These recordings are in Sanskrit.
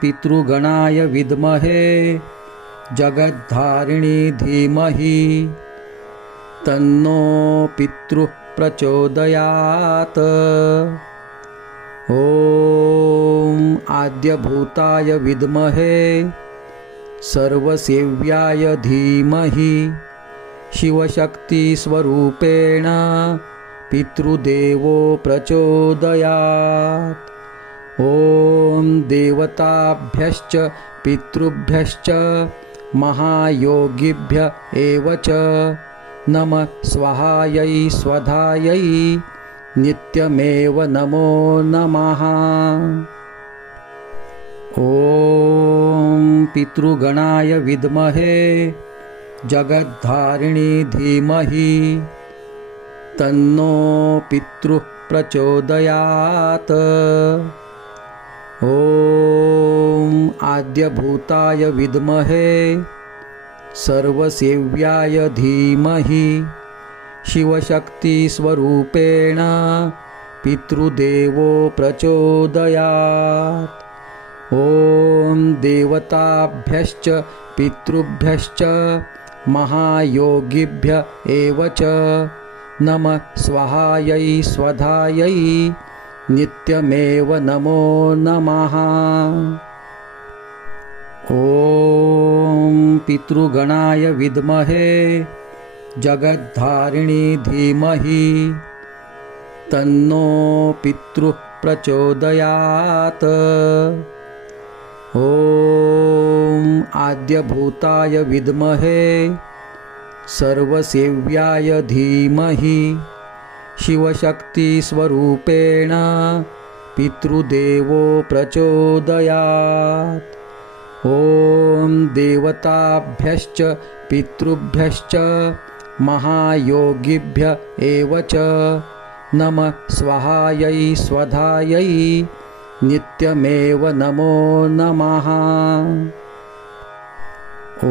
पितृगणाय विद्महे जगद्धारिणी धीमहि तन्नो पितृः प्रचोदयात्। ॐ आद्यभूताय विद्महे सर्वसेव्याय धीमहि शिवशक्तिस्वरूपेण पितृदेवो प्रचोदयात्। ॐ देवताभ्यश्च पितृभ्यश्च महायोगिभ्य एव च नमः स्वाहायै स्वधायै नित्यमेव नमो नमः। ॐ पितृगणाय विद्महे जगद्धारिणी धीमहि तन्नो पितृः प्रचोदयात्। ॐ आद्यभूताय विद्महे सर्वसेव्याय धीमहि शिवशक्तिस्वरूपेण पितृदेवो प्रचोदयात्। ॐ देवताभ्यश्च पितृभ्यश्च महायोगिभ्य एव च नमः स्वाहायै स्वधायै नित्यमेव नमो नमः। ॐ पितृगणाय विद्महे जगद्धारिणी धीमहि तन्नो पितृः प्रचोदयात्। ॐ आद्यभूताय विद्महे सर्वसेव्याय धीमहि शिवशक्तिस्वरूपेण पितृदेवो प्रचोदयात्। ॐ देवताभ्यश्च पितृभ्यश्च महायोगिभ्य एव च नमः स्वाहायै स्वधायै नित्यमेव नमो नमः। ॐ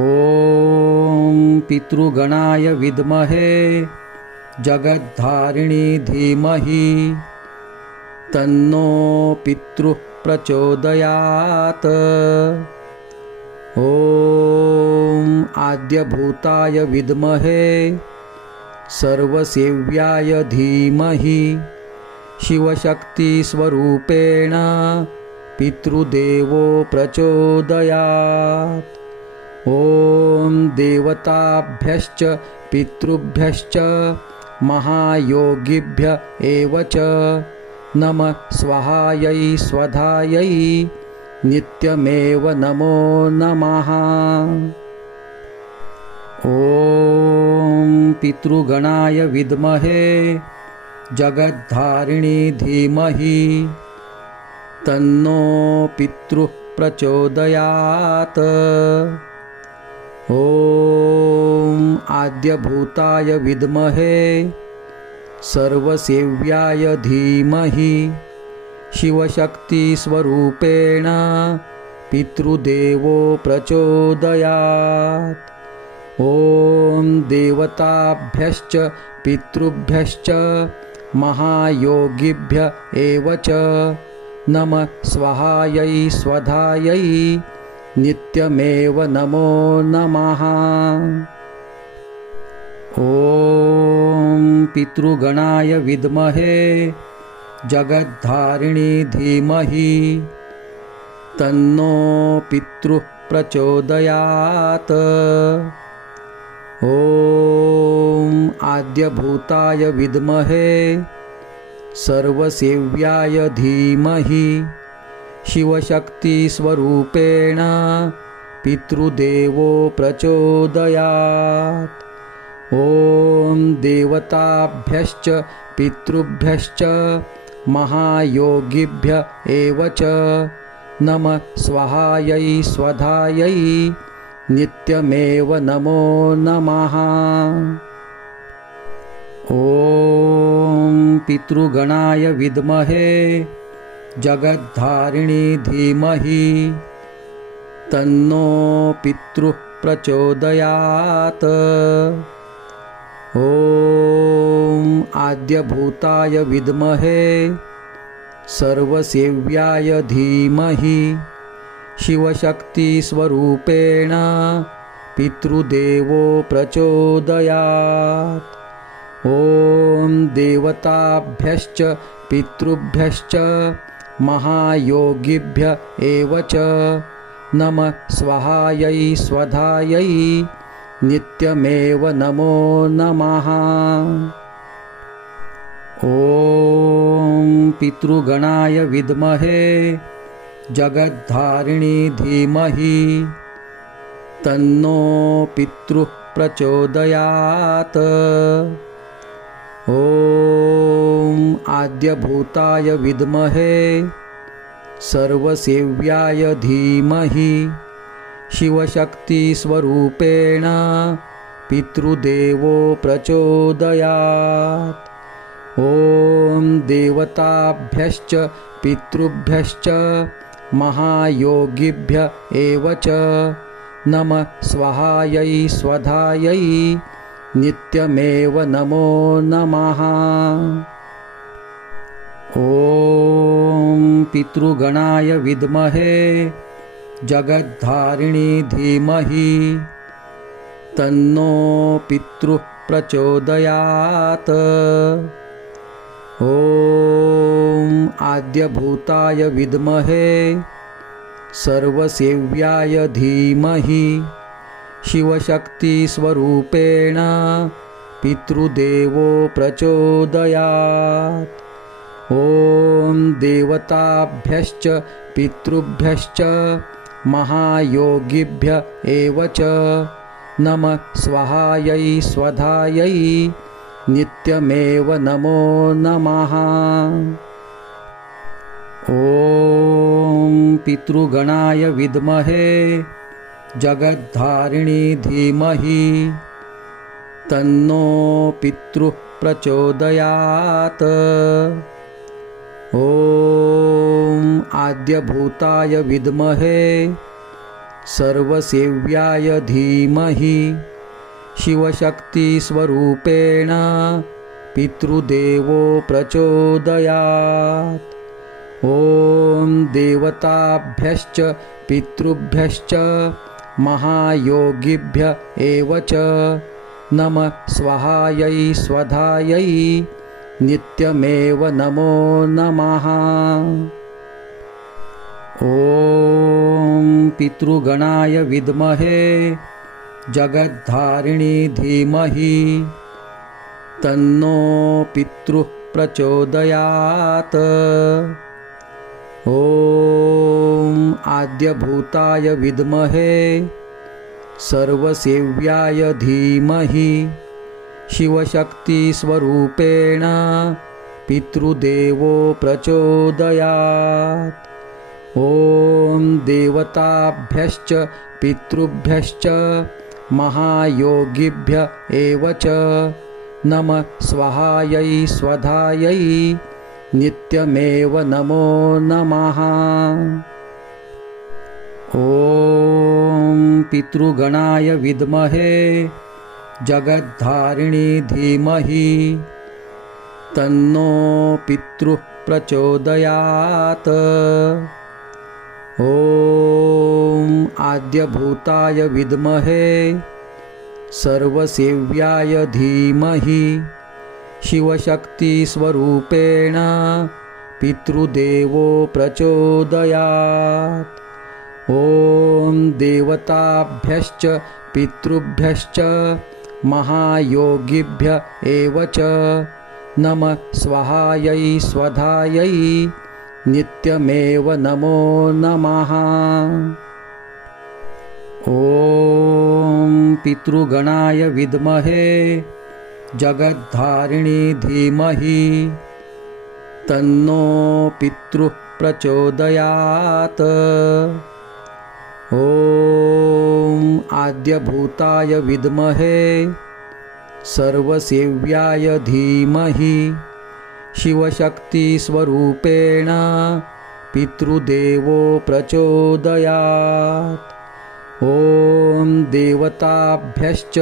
पितृगणाय विद्महे जगद्धारिणी धीमहि तन्नो पितृः प्रचोदयात्। ॐ आद्यभूताय विद्महे सर्वसेव्याय धीमहि शिवशक्तिस्वरूपेण पितृदेवो प्रचोदयात्। ॐ देवताभ्यश्च पितृभ्यश्च महायोगिभ्य एव च नमः स्वाहायै स्वधायै नित्यमेव नमो नमः। ॐ पितृगणाय विद्महे जगद्धारिणी धीमहि तन्नो पितृः प्रचोदयात्। ॐ आद्यभूताय विद्महे सर्वसेव्याय धीमहि शिवशक्तिस्वरूपेण पितृदेवो प्रचोदयात्। ॐ देवताभ्यश्च पितृभ्यश्च महायोगिभ्य एव च नमः स्वाहायै स्वधायै नित्यमेव नमो नमः। ॐ पितृगणाय विद्महे जगद्धारिणी धीमहि तन्नो पितृः प्रचोदयात्। ॐ आद्यभूताय विद्महे सर्वसेव्याय धीमहि शिवशक्तिस्वरूपेण पितृदेवो प्रचोदयात्। ॐ देवताभ्यश्च पितृभ्यश्च महायोगिभ्य एव च नमः स्वाहायै स्वधायै नित्यमेव नमो नमः। ॐ पितृगणाय विद्महे जगद्धारिणी धीमहि तन्नो पितृः प्रचोदयात्। ॐ आद्यभूताय विद्महे सर्वसेव्याय धीमहि शिवशक्तिस्वरूपेण पितृदेवो प्रचोदयात्। ॐ देवताभ्यश्च पितृभ्यश्च महायोगिभ्य एव च नमः स्वाहायै स्वधायै नित्यमेव नमो नमः। ॐ पितृगणाय विद्महे जगद्धारिणी धीमहि तन्नो पितृः प्रचोदयात्। ॐ आद्यभूताय विद्महे सर्वसेव्याय धीमहि शिवशक्तिस्वरूपेण पितृदेवो प्रचोदयात्। ॐ देवताभ्यश्च पितृभ्यश्च महायोगिभ्य एव च नमः स्वाहायै स्वधायै नित्यमेव नमो नमः। ॐ पितृगणाय विद्महे जगद्धारिणी धीमहि तन्नो पितृः प्रचोदयात्। ॐ आद्यभूताय विद्महे सर्वसेव्याय धीमहि शिवशक्तिस्वरूपेण पितृदेवो प्रचोदयात्। ॐ देवताभ्यश्च पितृभ्यश्च महायोगिभ्य एव च नमः स्वाहायै स्वधायै नित्यमेव नमो नमः। ॐ पितृगणाय विद्महे जगद्धारिणी धीमहि तन्नो पितृः प्रचोदयात्। ॐ आद्यभूताय विद्महे सर्वसेव्याय धीमहि शिवशक्तिस्वरूपेण पितृदेवो प्रचोदयात्। ॐ देवताभ्यश्च पितृभ्यश्च महायोगिभ्य एव च नमः स्वाहायै स्वधायै नित्यमेव नमो नमः। ॐ पितृगणाय विद्महे जगद्धारिणी धीमहि तन्नो पितृः प्रचोदयात्। ॐ आद्यभूताय विद्महे सर्वसेव्याय धीमहि शिवशक्तिस्वरूपेण पितृदेवो प्रचोदयात्। ॐ देवताभ्यश्च पितृभ्यश्च महायोगिभ्य एव च नमः स्वाहायै स्वधायै नित्यमेव नमो नमः। ॐ पितृगणाय विद्महे जगद्धारिणी धीमहि तन्नो पितृः प्रचोदयात्। ॐ आद्यभूताय विद्महे सर्वसेव्याय धीमहि शिवशक्तिस्वरूपेण पितृदेवो प्रचोदयात्। ॐ देवताभ्यश्च पितृभ्यश्च महायोगिभ्य एव च नमः स्वाहायै स्वधायै नित्यमेव नमो नमः। ॐ पितृगणाय विद्महे जगद्धारिणी धीमहि तन्नो पितृः प्रचोदयात्। ॐ आद्यभूताय विद्महे सर्वसेव्याय धीमहि शिवशक्तिस्वरूपेण पितृदेवो प्रचोदयात्। ॐ देवताभ्यश्च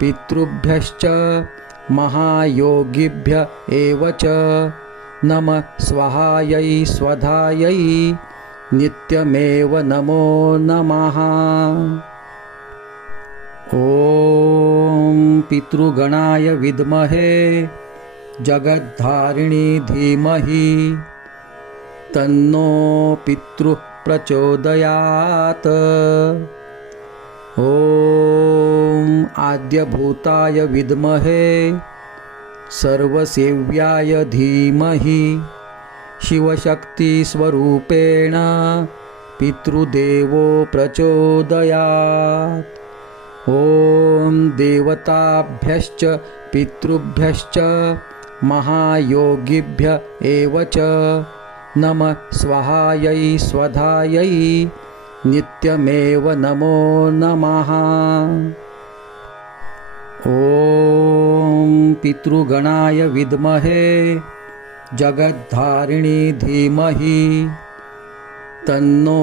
पितृभ्यश्च महायोगिभ्य एव च नमः स्वाहायै स्वधायै नित्यमेव नमो नमः। ॐ पितृगणाय विद्महे जगद्धारिणी धीमहि तन्नो पितृः प्रचोदयात्। ॐ आद्यभूताय विद्महे सर्वसेव्याय धीमहि शिवशक्तिस्वरूपेण पितृदेवो प्रचोदयात्। ॐ देवताभ्यश्च पितृभ्यश्च महायोगिभ्य एव च नमः स्वाहायै स्वधायै नित्यमेव नमो नमः। ॐ पितृगणाय विद्महे जगद्धारिणी धीमहि तन्नो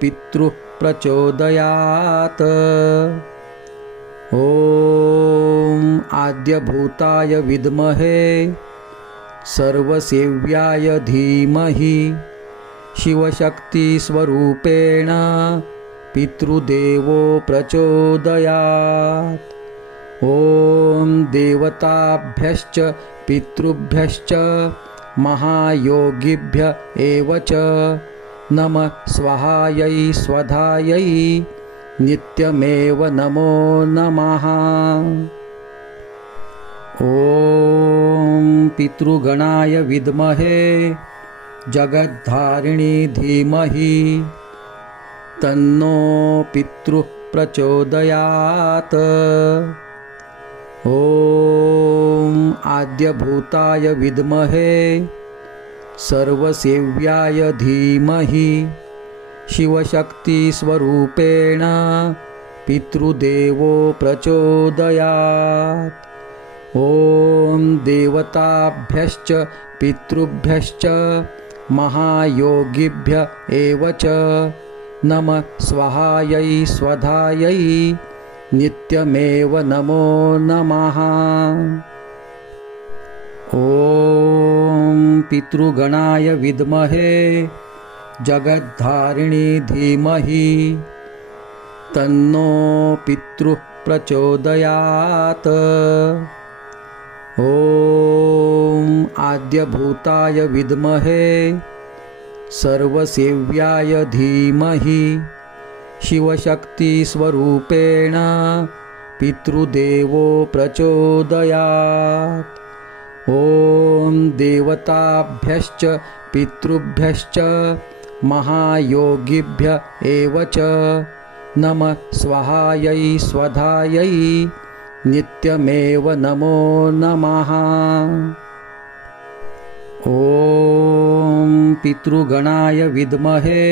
पितृः प्रचोदयात्। ॐ आद्यभूताय विद्महे सर्वसेव्याय धीमहि शिवशक्तिस्वरूपेण पितृदेवो प्रचोदयात्। ॐ देवताभ्यश्च पितृभ्यश्च महायोगिभ्य एव च नमः स्वाहायै स्वधायै नित्यमेव नमो नमः। ॐ पितृगणाय विद्महे जगद्धारिणी धीमहि तन्नो पितृः प्रचोदयात्। ॐ आद्यभूताय विद्महे सर्वसेव्याय धीमहि शिवशक्तिस्वरूपेण पितृदेवो प्रचोदयात्। ॐ देवताभ्यश्च पितृभ्यश्च महायोगिभ्य एव च नमः स्वाहायै स्वधायै नित्यमेव नमो नमः। ॐ पितृगणाय विद्महे जगद्धारिणी धीमहि तन्नो पितृः प्रचोदयात्। ॐ आद्यभूताय विद्महे सर्वसेव्याय धीमहि शिवशक्तिस्वरूपेण पितृदेवो प्रचोदयात्। ॐ देवताभ्यश्च पितृभ्यश्च महायोगिभ्य एव च नमः स्वाहायै स्वधायै नित्यमेव नमो नमः। ॐ पितृगणाय विद्महे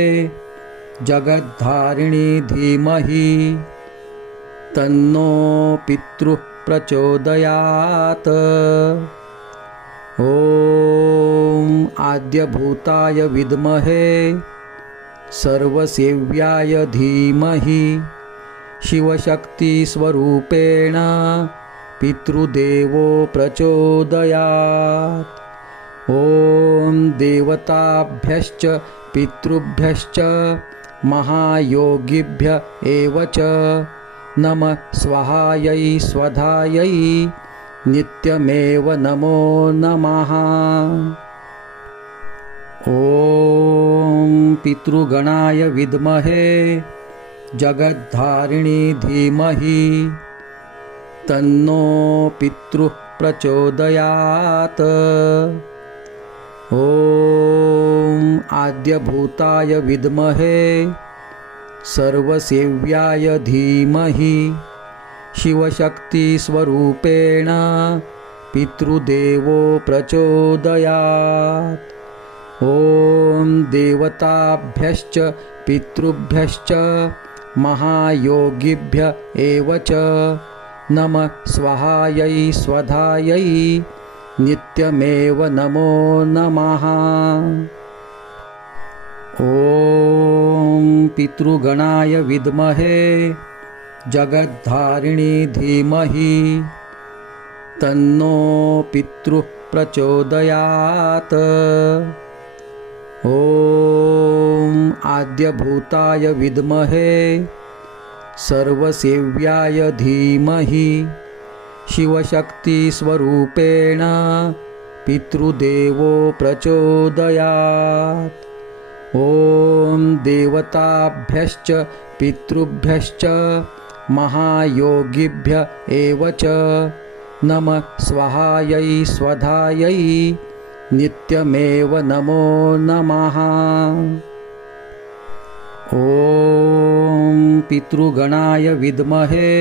जगद्धारिणी धीमहि तन्नो पितृः प्रचोदयात्। ॐ आद्यभूताय विद्महे सर्वसेव्याय धीमहि शिवशक्तिस्वरूपेण पितृदेवो प्रचोदयात्। ॐ देवताभ्यश्च पितृभ्यश्च महायोगिभ्य एव च नमः स्वाहायै स्वधायै नित्यमेव नमो नमः। ॐ पितृगणाय विद्महे जगद्धारिणी धीमहि तन्नो पितृः प्रचोदयात्। ॐ आद्यभूताय विद्महे सर्वसेव्याय धीमहि शिवशक्तिस्वरूपेण पितृदेवो प्रचोदयात्। ॐ देवताभ्यश्च पितृभ्यश्च महायोगिभ्य एव च नमः स्वाहायै स्वधायै नित्यमेव नमो नमः। ॐ पितृगणाय विद्महे जगद्धारिणी धीमहि तन्नो पितृः प्रचोदयात्। ॐ आद्यभूताय विद्महे सर्वसेव्याय धीमहि शिवशक्तिस्वरूपेण पितृदेवो प्रचोदयात्। ॐ देवताभ्यश्च पितृभ्यश्च महायोगिभ्य एव च नमः स्वाहायै स्वधायै नित्यमेव नमो नमः। ॐ पितृगणाय विद्महे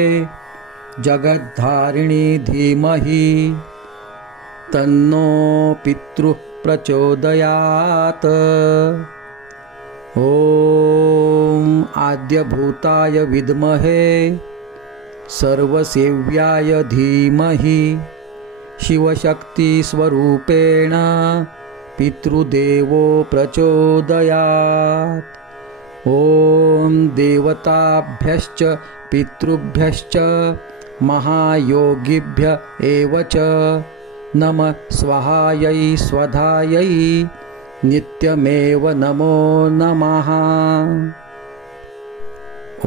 जगद्धारिणी धीमहि तन्नो पितृः प्रचोदयात्। ॐ आद्यभूताय विद्महे सर्वसेव्याय धीमहि शिवशक्तिस्वरूपेण पितृदेवो प्रचोदयात्। ॐ देवताभ्यश्च पितृभ्यश्च महायोगिभ्य एव च नमः स्वाहायै स्वधायै नित्यमेव नमो नमः।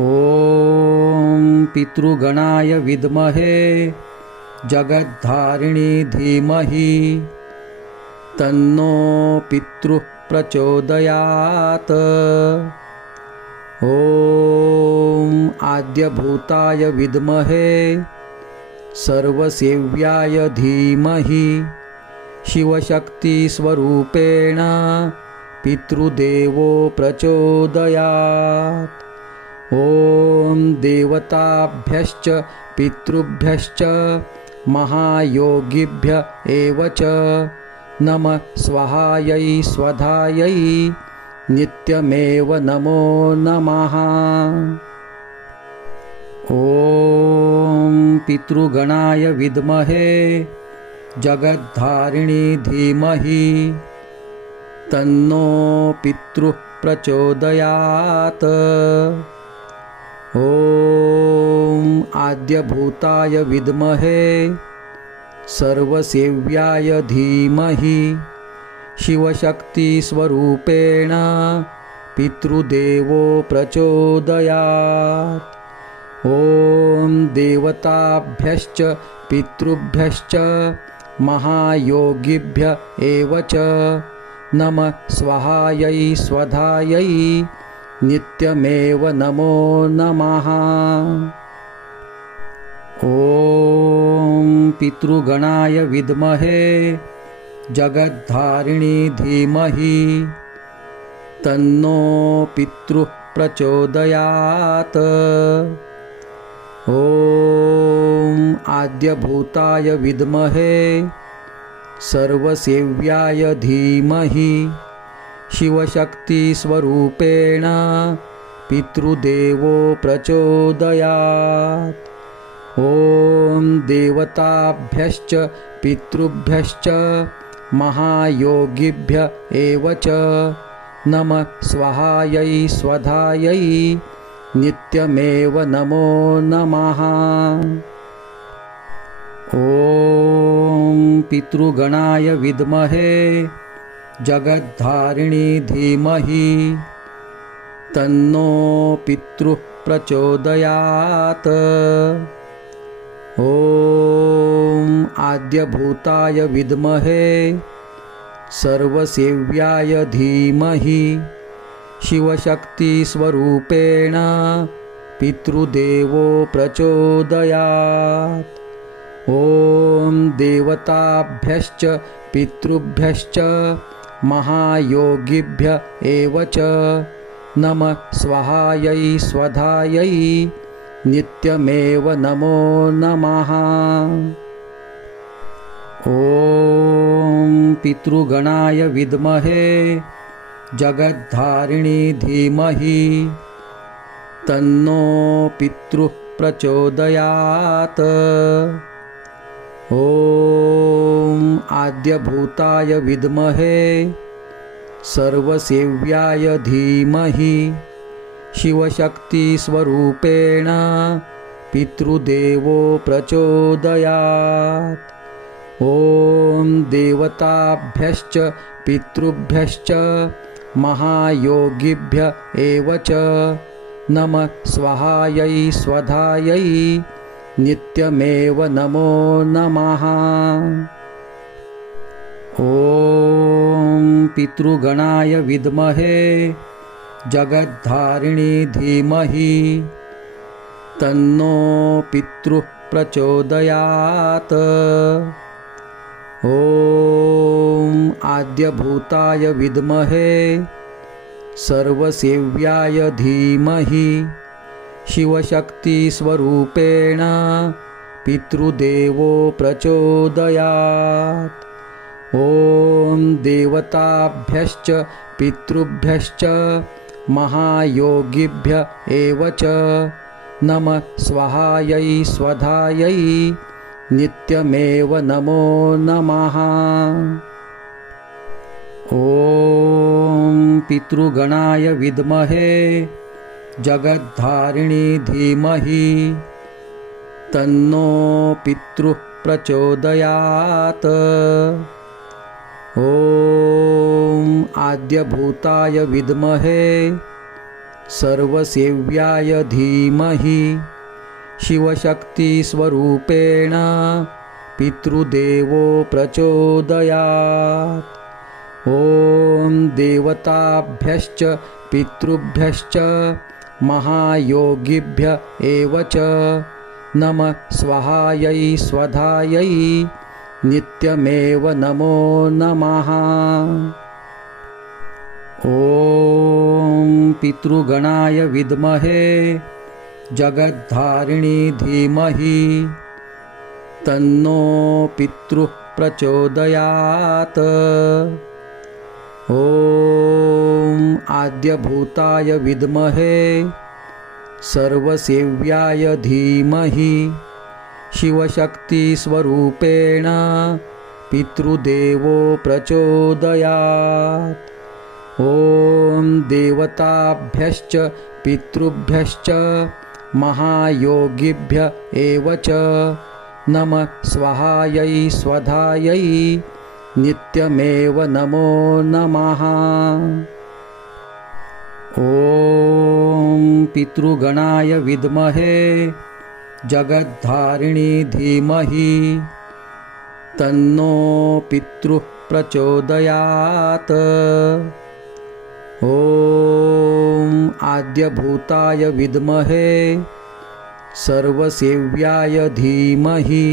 ॐ पितृगणाय विद्महे जगद्धारिणी धीमहि तन्नो पितृः प्रचोदयात्। ॐ आद्यभूताय विद्महे सर्वसेव्याय धीमहि शिवशक्तिस्वरूपेण पितृदेवो प्रचोदयात्। ॐ देवताभ्यश्च पितृभ्यश्च महायोगिभ्य एव च नमः स्वाहायै स्वधायै नित्यमेव नमो नमः। ॐ पितृगणाय विद्महे जगद्धारिणी धीमहि तन्नो पितृः प्रचोदयात्। ॐ आद्यभूताय विद्महे सर्वसेव्याय धीमहि शिवशक्तिस्वरूपेण पितृदेवो प्रचोदयात्। ॐ देवताभ्यश्च पितृभ्यश्च महायोगिभ्य एव च नमः स्वाहायै स्वधायै नित्यमेव नमो नमः। ॐ पितृगणाय विद्महे जगद्धारिणी धीमहि तन्नो पितृः प्रचोदयात्। ॐ आद्यभूताय विद्महे सर्वसेव्याय धीमहि शिवशक्तिस्वरूपेण पितृदेवो प्रचोदयात्। ॐ देवताभ्यश्च पितृभ्यश्च महायोगिभ्य एव च नमः स्वाहायै स्वधायै नित्यमेव नमो नमः। ॐ पितृगणाय विद्महे जगद्धारिणी धीमहि तन्नो पितृः प्रचोदयात्। ॐ आद्यभूताय विद्महे सर्वसेव्याय धीमहि शिवशक्तिस्वरूपेण पितृदेवो प्रचोदयात्। ॐ देवताभ्यश्च पितृभ्यश्च महायोगिभ्य एव च नमः स्वाहायै स्वधायै नित्यमेव नमो नमः। ॐ पितृगणाय विद्महे जगद्धारिणी धीमहि तन्नो पितृः प्रचोदयात्। ॐ आद्यभूताय विद्महे सर्वसेव्याय धीमहि शिवशक्तिस्वरूपेण पितृदेवो प्रचोदयात्। ॐ देवताभ्यश्च पितृभ्यश्च महायोगिभ्य एव च नमः स्वाहायै स्वधायै नित्यमेव नमो नमः। ॐ पितृगणाय विद्महे जगद्धारिणी धीमहि तन्नो पितृः प्रचोदयात्। ॐ आद्यभूताय विद्महे सर्वसेव्याय धीमहि शिवशक्तिस्वरूपेण पितृदेवो प्रचोदयात्। ॐ देवताभ्यश्च पितृभ्यश्च महायोगिभ्य एव च नमः स्वाहायै स्वधायै नित्यमेव नमो नमः। ॐ पितृगणाय विद्महे जगद्धारिणी धीमहि तन्नो पितृः प्रचोदयात्। ॐ आद्यभूताय विद्महे सर्वसेव्याय धीमहि शिवशक्तिस्वरूपेण पितृदेवो प्रचोदयात्। ॐ देवताभ्यश्च पितृभ्यश्च महायोगिभ्य एव च नमः स्वाहायै स्वधायै नित्यमेव नमो नमः। ॐ पितृगणाय विद्महे जगद्धारिणी धीमहि तन्नो पितृः प्रचोदयात्। ॐ आद्यभूताय विद्महे सर्वसेव्याय धीमहि शिवशक्तिस्वरूपेण पितृदेवो प्रचोदयात्। ॐ देवताभ्यश्च पितृभ्यश्च महायोगिभ्य एव च नमः स्वाहायै स्वधायै नित्यमेव नमो नमः। ॐ पितृगणाय विद्महे जगद्धारिणी धीमहि तन्नो पितृः प्रचोदयात्। ॐ आद्यभूताय विद्महे सर्वसेव्याय धीमहि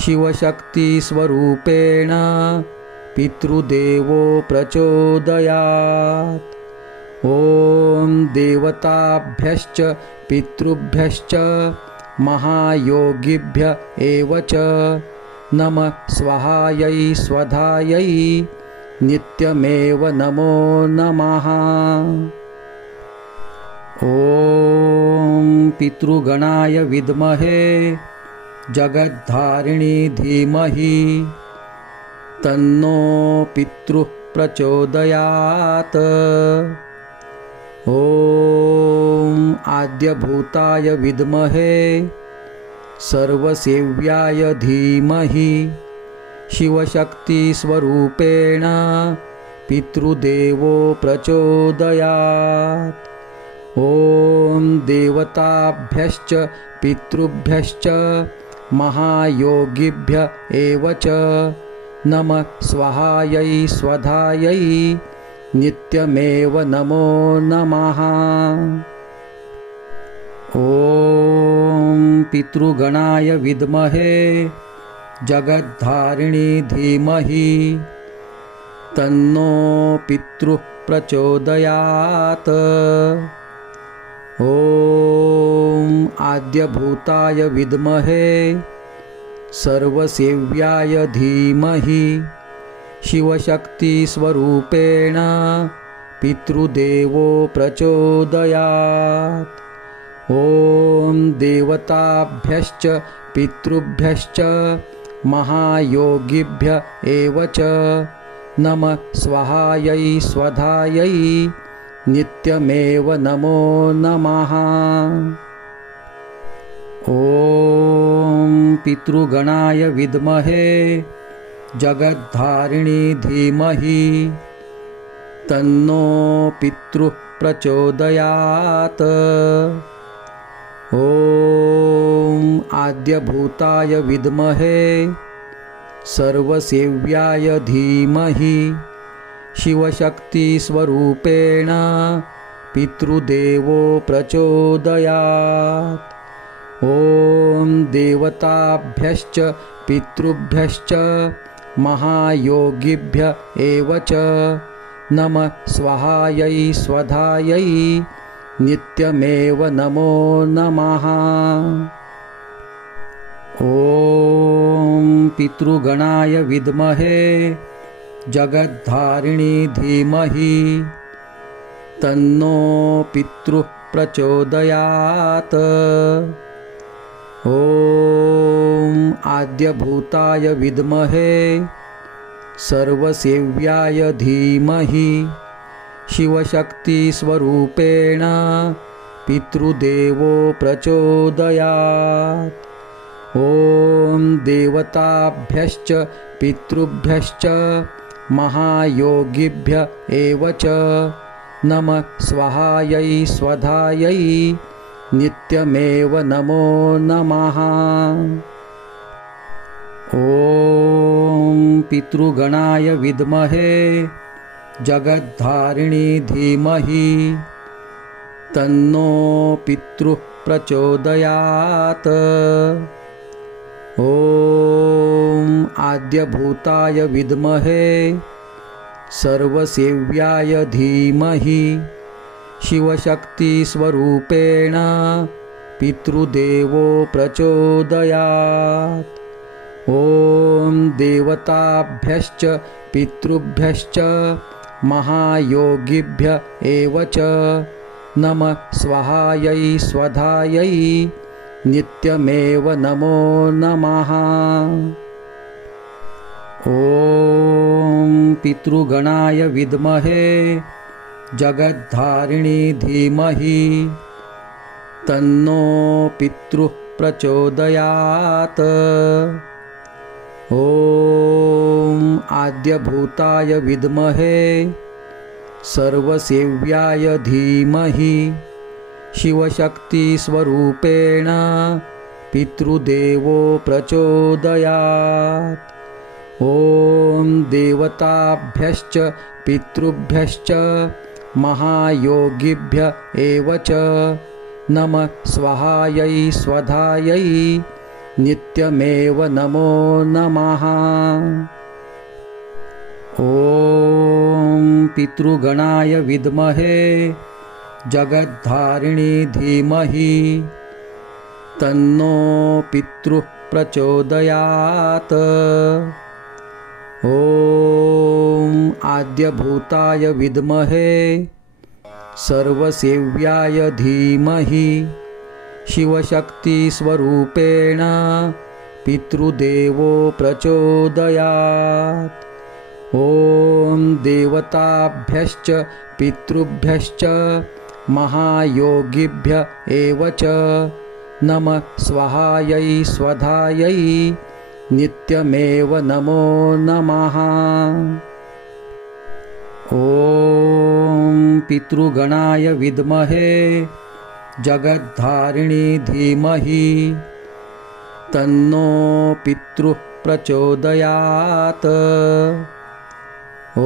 शिवशक्तिस्वरूपेण पितृदेवो प्रचोदयात्। ॐ देवताभ्यश्च पितृभ्यश्च महायोगिभ्य एव च नमः स्वाहायै स्वधायै नित्यमेव नमो नमः। ॐ पितृगणाय विद्महे जगद्धारिणी धीमहि तन्नो पितृः प्रचोदयात्। ॐ आद्यभूताय विद्महे सर्वसेव्याय धीमहि शिवशक्तिस्वरूपेण पितृदेवो प्रचोदयात्। ॐ देवताभ्यश्च पितृभ्यश्च महायोगिभ्य एव च नमः स्वाहायै स्वधायै नित्यमेव नमो नमः। ॐ पितृगणाय विद्महे जगद्धारिणी धीमहि तन्नो पितृः प्रचोदयात्। ॐ आद्यभूताय विद्महे सर्वसेव्याय धीमहि शिवशक्तिस्वरूपेण पितृदेवो प्रचोदयात्। ॐ देवताभ्यश्च पितृभ्यश्च महायोगिभ्य एव च नमः स्वाहायै स्वधायै नित्यमेव नमो नमः। ॐ पितृगणाय विद्महे जगद्धारिणी धीमहि तन्नो पितृः प्रचोदयात्। ॐ आद्यभूताय विद्महे सर्वसेव्याय धीमहि शिवशक्तिस्वरूपेण पितृदेवो प्रचोदयात्। ॐ देवताभ्यश्च पितृभ्यश्च महायोगिभ्य एव च नमः स्वाहायै स्वधायै नित्यमेव नमो नमः। ॐ पितृगणाय विद्महे जगद्धारिणी धीमहि तन्नो पितृः प्रचोदयात्। ॐ आद्यभूताय विद्महे सर्वसेव्याय धीमहि शिवशक्तिस्वरूपेण पितृदेवो प्रचोदयात्। ॐ देवताभ्यश्च पितृभ्यश्च महायोगिभ्य एव च नमः स्वाहायै स्वधायै नित्यमेव नमो नमः। ॐ पितृगणाय विद्महे जगद्धारिणी धीमहि तन्नो पितृः प्रचोदयात्। ॐ आद्यभूताय विद्महे सर्वसेव्याय धीमहि शिवशक्तिस्वरूपेण पितृदेवो प्रचोदयात्। ॐ देवताभ्यश्च पितृभ्यश्च महायोगिभ्य एव च नमः स्वाहायै स्वधायै नित्यमेव नमो नमः। ॐ पितृगणाय विद्महे जगद्धारिणी धीमहि तन्नो पितृः प्रचोदयात्। ॐ आद्यभूताय विद्महे सर्वसेव्याय धीमहि शिवशक्तिस्वरूपेण पितृदेवो प्रचोदयात्। ॐ देवताभ्यश्च पितृभ्यश्च महायोगिभ्य एव च नमः स्वाहायै स्वधायै नित्यमेव नमो नमः। ॐ पितृगणाय विद्महे जगद्धारिणी धीमहि तन्नो पितृः प्रचोदयात्। ॐ आद्यभूताय विद्महे सर्वसेव्याय धीमहि शिवशक्तिस्वरूपेण पितृदेवो प्रचोदयात्। ॐ देवताभ्यश्च पितृभ्यश्च महायोगिभ्य एव च नमः स्वाहायै स्वधायै नित्यमेव नमो नमः। ॐ पितृगणाय विद्महे जगद्धारिणी धीमहि तन्नो पितृः प्रचोदयात्। ॐ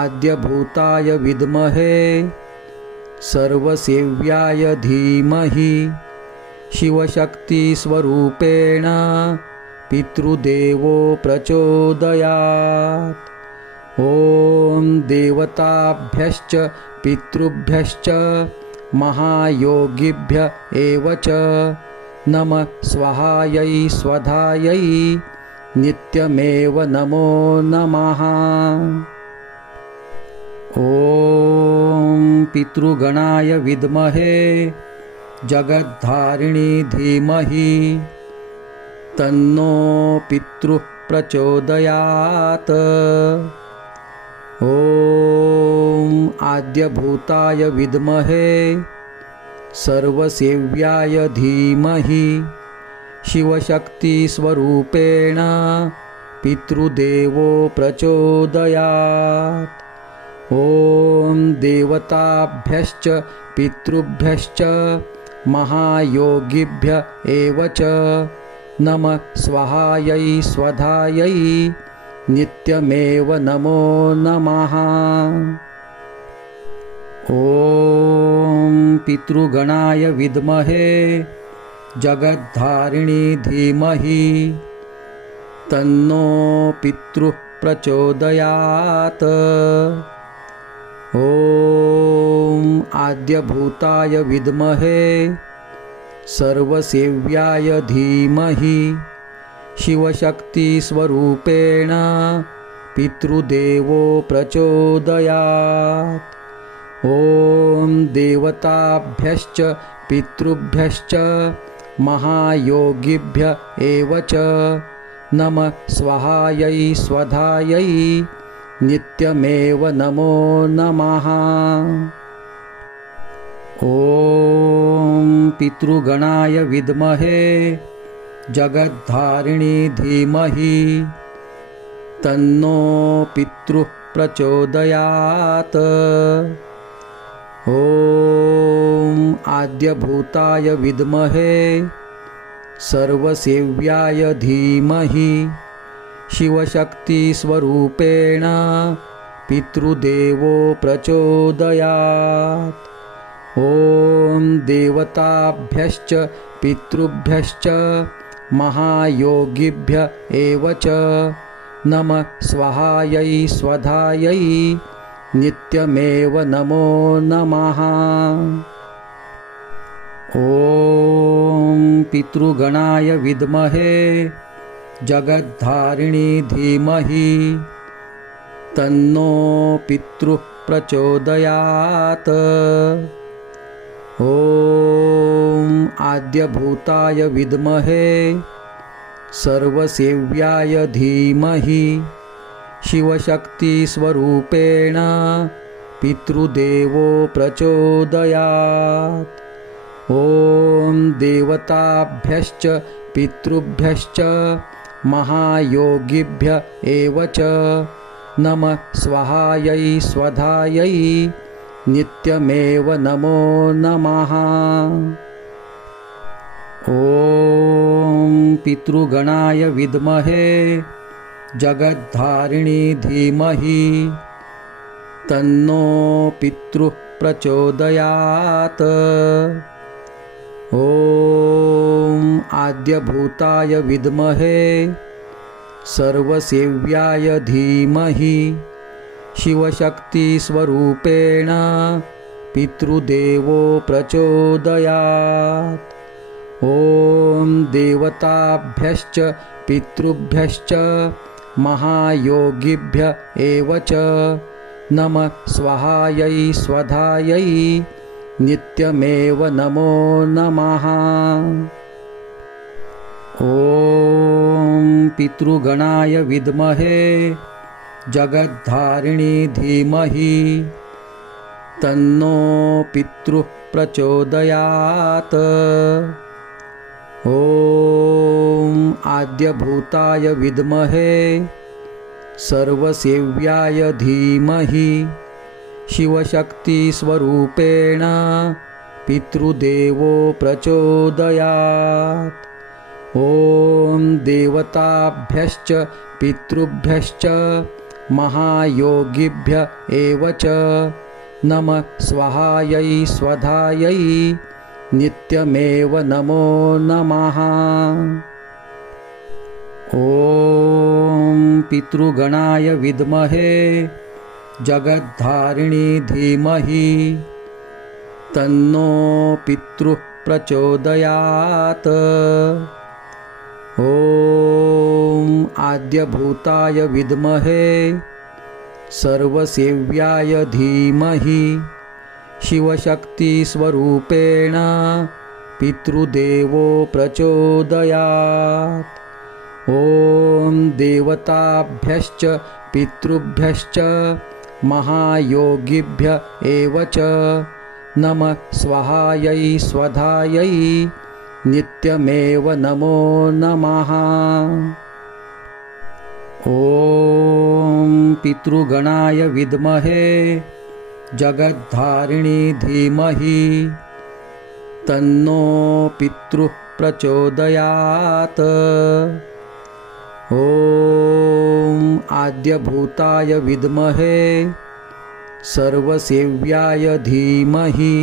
आद्यभूताय विद्महे सर्वसेव्याय धीमहि शिवशक्तिस्वरूपेण पितृदेवो प्रचोदयात्। ॐ देवताभ्यश्च पितृभ्यश्च महायोगिभ्य एव च नमः स्वाहायै स्वधायै नित्यमेव नमो नमः। ॐ पितृगणाय विद्महे जगद्धारिणी धीमहि तन्नो पितृः प्रचोदयात्। ॐ आद्यभूताय विद्महे सर्वसेव्याय धीमहि शिवशक्तिस्वरूपेण पितृदेवो प्रचोदयात्। ॐ देवताभ्यश्च पितृभ्यश्च महायोगिभ्य एव च नमः स्वाहायै स्वधायै नित्यमेव नमो नमः। ॐ पितृगणाय विद्महे जगद्धारिणी धीमहि तन्नो पितृः प्रचोदयात्। ॐ आद्यभूताय विद्महे सर्वसेव्याय धीमहि शिवशक्तिस्वरूपेण पितृदेवो प्रचोदयात्। ॐ देवताभ्यश्च पितृभ्यश्च महायोगिभ्य एव च नमः स्वाहायै स्वधायै नित्यमेव नमो नमः। ॐ पितृगणाय विद्महे जगद्धारिणी धीमहि तन्नो पितृः प्रचोदयात्। ॐ आद्यभूताय विद्महे सर्वसेव्याय धीमहि शिवशक्तिस्वरूपेण पितृदेवो प्रचोदयात्। ॐ देवताभ्यश्च पितृभ्यश्च महायोगिभ्य एव च नमः स्वाहायै स्वधायै नित्यमेव नमो नमः। ॐ पितृगणाय विद्महे जगद्धारिणी धीमहि तन्नो पितृः प्रचोदयात्। ॐ आद्यभूताय विद्महे सर्वसेव्याय धीमहि शिवशक्तिस्वरूपेण पितृदेवो प्रचोदयात्। ॐ देवताभ्यश्च पितृभ्यश्च महायोगिभ्य एव च नमः स्वाहायै स्वधायै नित्यमेव नमो नमः। ॐ पितृगणाय विद्महे जगद्धारिणी धीमहि तन्नो पितृः प्रचोदयात्। ॐ आद्यभूताय विद्महे सर्वसेव्याय धीमहि शिवशक्तिस्वरूपेण पितृदेवो प्रचोदयात्। ॐ देवताभ्यश्च पितृभ्यश्च महायोगिभ्य एव च नमः स्वाहायै स्वधायै नित्यमेव नमो नमः। ॐ पितृगणाय विद्महे जगद्धारिणी धीमहि तन्नो पितृः प्रचोदयात्। ॐ आद्यभूताय विद्महे सर्वसेव्याय धीमहि शिवशक्तिस्वरूपेण पितृदेवो प्रचोदयात्। ॐ देवताभ्यश्च पितृभ्यश्च महायोगिभ्य एव च नमः स्वाहायै स्वधायै नित्यमेव नमो नमः। ॐ पितृगणाय विद्महे जगद्धारिणी धीमहि तन्नो पितृः प्रचोदयात्। ॐ आद्यभूताय विद्महे सर्वसेव्याय धीमहि शिवशक्तिस्वरूपेण पितृदेवो प्रचोदयात्। ॐ देवताभ्यश्च पितृभ्यश्च महायोगिभ्य एव च नमः स्वाहायै स्वधायै नित्यमेव नमो नमः। ॐ पितृगणाय विद्महे जगद्धारिणी धीमहि तन्नो पितृः प्रचोदयात्। ॐ आद्यभूताय विद्महे सर्वसेव्याय धीमहि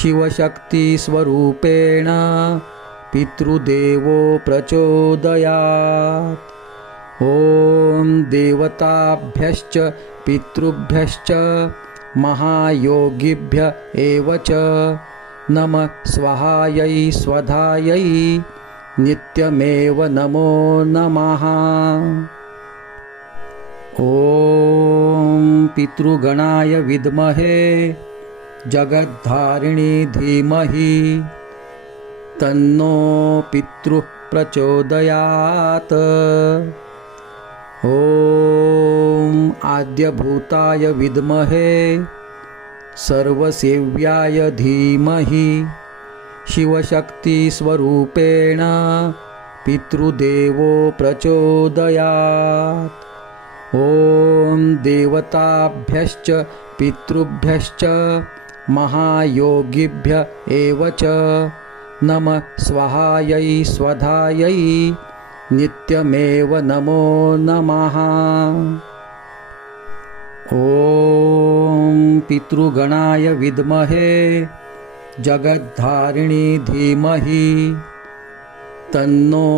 शिवशक्तिस्वरूपेण पितृदेवो प्रचोदयात्। ॐ देवताभ्यश्च पितृभ्यश्च महायोगिभ्य एव च नमः स्वाहायै स्वधायै नित्यमेव नमो नमः। ॐ पितृगणाय विद्महे जगद्धारिणी धीमहि तन्नो पितृः प्रचोदयात्। ॐ आद्यभूताय विद्महे सर्वसेव्याय धीमहि शिवशक्तिस्वरूपेण पितृदेवो प्रचोदयात्। ॐ देवताभ्यश्च पितृभ्यश्च महायोगिभ्य एव च नमः स्वाहायै स्वधायै नित्यमेव नमो नमः। ॐ पितृगणाय विद्महे जगद्धारिणी धीमहि तन्नो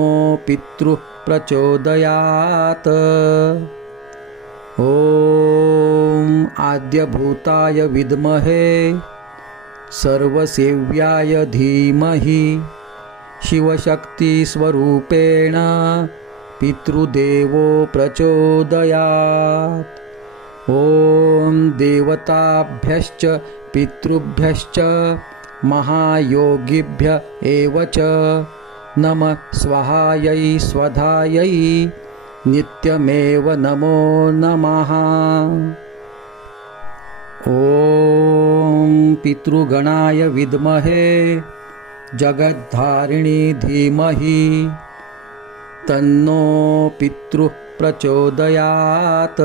पितृः प्रचोदयात्। ॐ आद्यभूताय विद्महे सर्वसेव्याय धीमहि शिवशक्तिस्वरूपेण पितृदेवो प्रचोदयात्। ॐ देवताभ्यश्च पितृभ्यश्च महायोगिभ्य एव च नमः स्वाहायै स्वधायै नित्यमेव नमो नमः। ॐ पितृगणाय विद्महे जगद्धारिणी धीमहि तन्नो पितृः प्रचोदयात्।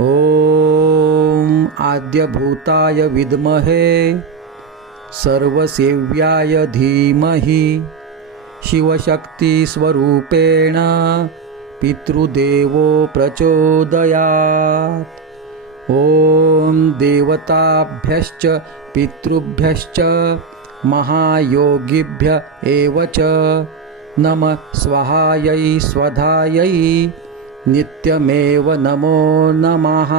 ॐ आद्यभूताय विद्महे सर्वसेव्याय धीमहि शिवशक्तिस्वरूपेण पितृदेवो प्रचोदयात्। ॐ देवताभ्यश्च पितृभ्यश्च महायोगिभ्य एव च नमः स्वाहायै स्वधायै नित्यमेव नमो नमः।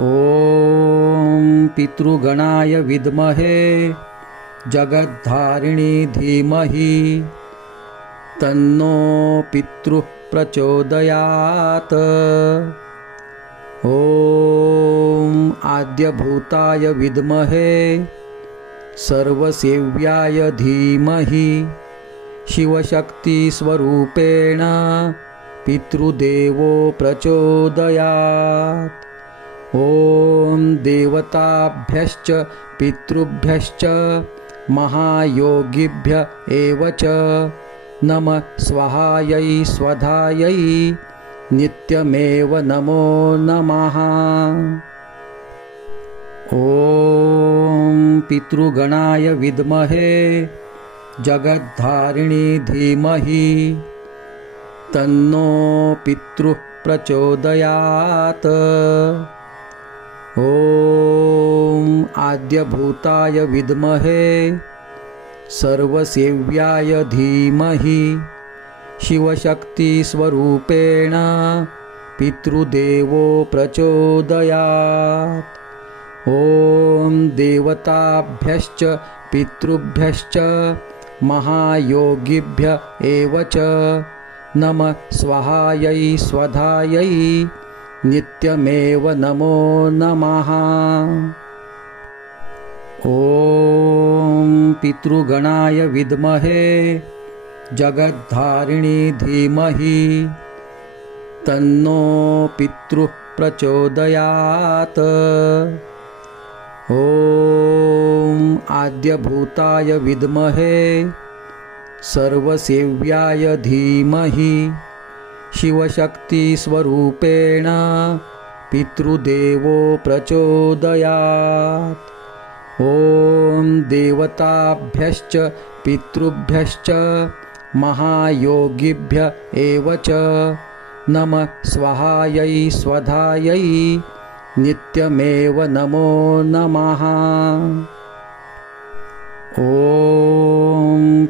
ॐ पितृगणाय विद्महे जगद्धारिणी धीमहि तन्नो पितृः प्रचोदयात्। ॐ आद्यभूताय विद्महे सर्वसेव्याय धीमहि शिवशक्तिस्वरूपेण पितृदेवो प्रचोदयात्। ॐ देवताभ्यश्च पितृभ्यश्च महायोगिभ्य एव च नमः स्वाहायै स्वधायै नित्यमेव नमो नमः। ॐ पितृगणाय विद्महे जगद्धारिणी धीमहि तन्नो पितृः प्रचोदयात्। ॐ आद्यभूताय विद्महे सर्वसेव्याय धीमहि शिवशक्तिस्वरूपेण पितृदेवो प्रचोदयात्। ॐ देवताभ्यश्च पितृभ्यश्च महायोगिभ्य एव च नमः स्वाहायै स्वधायै नित्यमेव नमो नमः। ॐ पितृगणाय विद्महे जगद्धारिणी धीमहि तन्नो पितृः प्रचोदयात्। ॐ आद्यभूताय विद्महे सर्वसेव्याय धीमहि शिवशक्तिस्वरूपेण पितृदेवो प्रचोदयात्। ॐ देवताभ्यश्च पितृभ्यश्च महायोगिभ्य एव च नमः स्वाहायै स्वधायै नित्यमेव नमो नमः। ॐ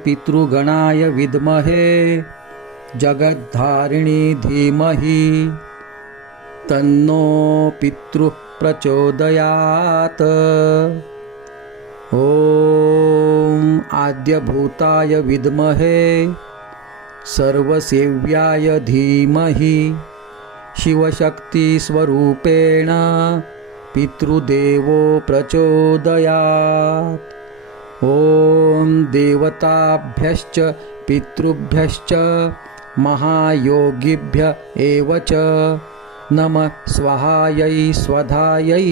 पितृगणाय विद्महे जगद्धारिणी धीमहि तन्नो पितृः प्रचोदयात्। ॐ आद्यभूताय विद्महे सर्वसेव्याय धीमहि शिवशक्तिस्वरूपेण पितृदेवो प्रचोदयात्। ॐ देवताभ्यश्च पितृभ्यश्च महायोगिभ्य एव च नमः स्वाहायै स्वधायै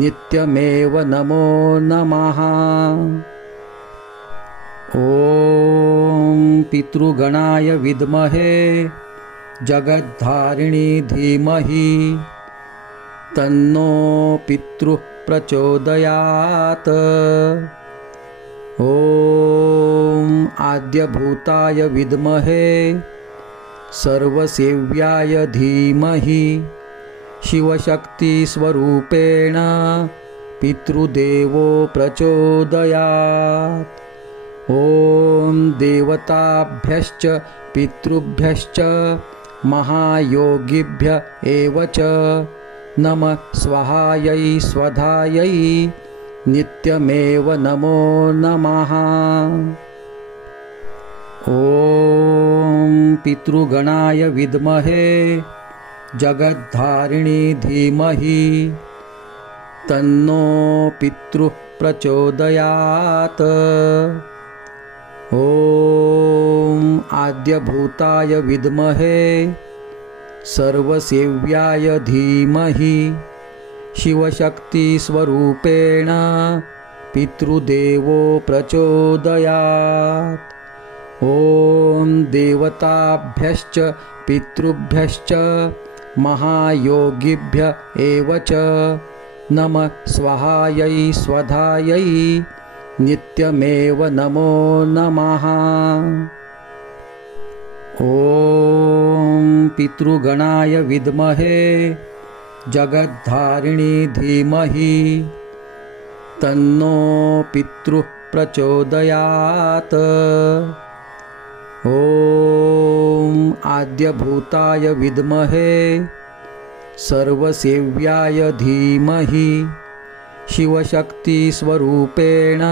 नित्यमेव नमो नमः। ॐ पितृगणाय विद्महे जगद्धारिणी धीमहि तन्नो पितृः प्रचोदयात्। ॐ आद्यभूताय विद्महे सर्वसेव्याय धीमहि शिवशक्तिस्वरूपेण पितृदेवो प्रचोदयात्। ॐ देवताभ्यश्च पितृभ्यश्च महायोगिभ्य एव च नमः स्वाहायै स्वधायै नित्यमेव नमो नमः। ॐ पितृगणाय विद्महे जगद्धारिणी धीमहि तन्नो पितृः प्रचोदयात्। ॐ आद्यभूताय विद्महे सर्वसेव्याय धीमहि शिवशक्तिस्वरूपेण पितृदेवो प्रचोदयात्। ॐ देवताभ्यश्च पितृभ्यश्च महायोगिभ्य एव च नमः स्वाहायै स्वधायै नित्यमेव नमो नमः। ॐ पितृगणाय विद्महे जगद्धारिणी धीमहि तन्नो पितृः प्रचोदयात्। ॐ आद्यभूताय विद्महे सर्वसेव्याय धीमहि शिवशक्तिस्वरूपेण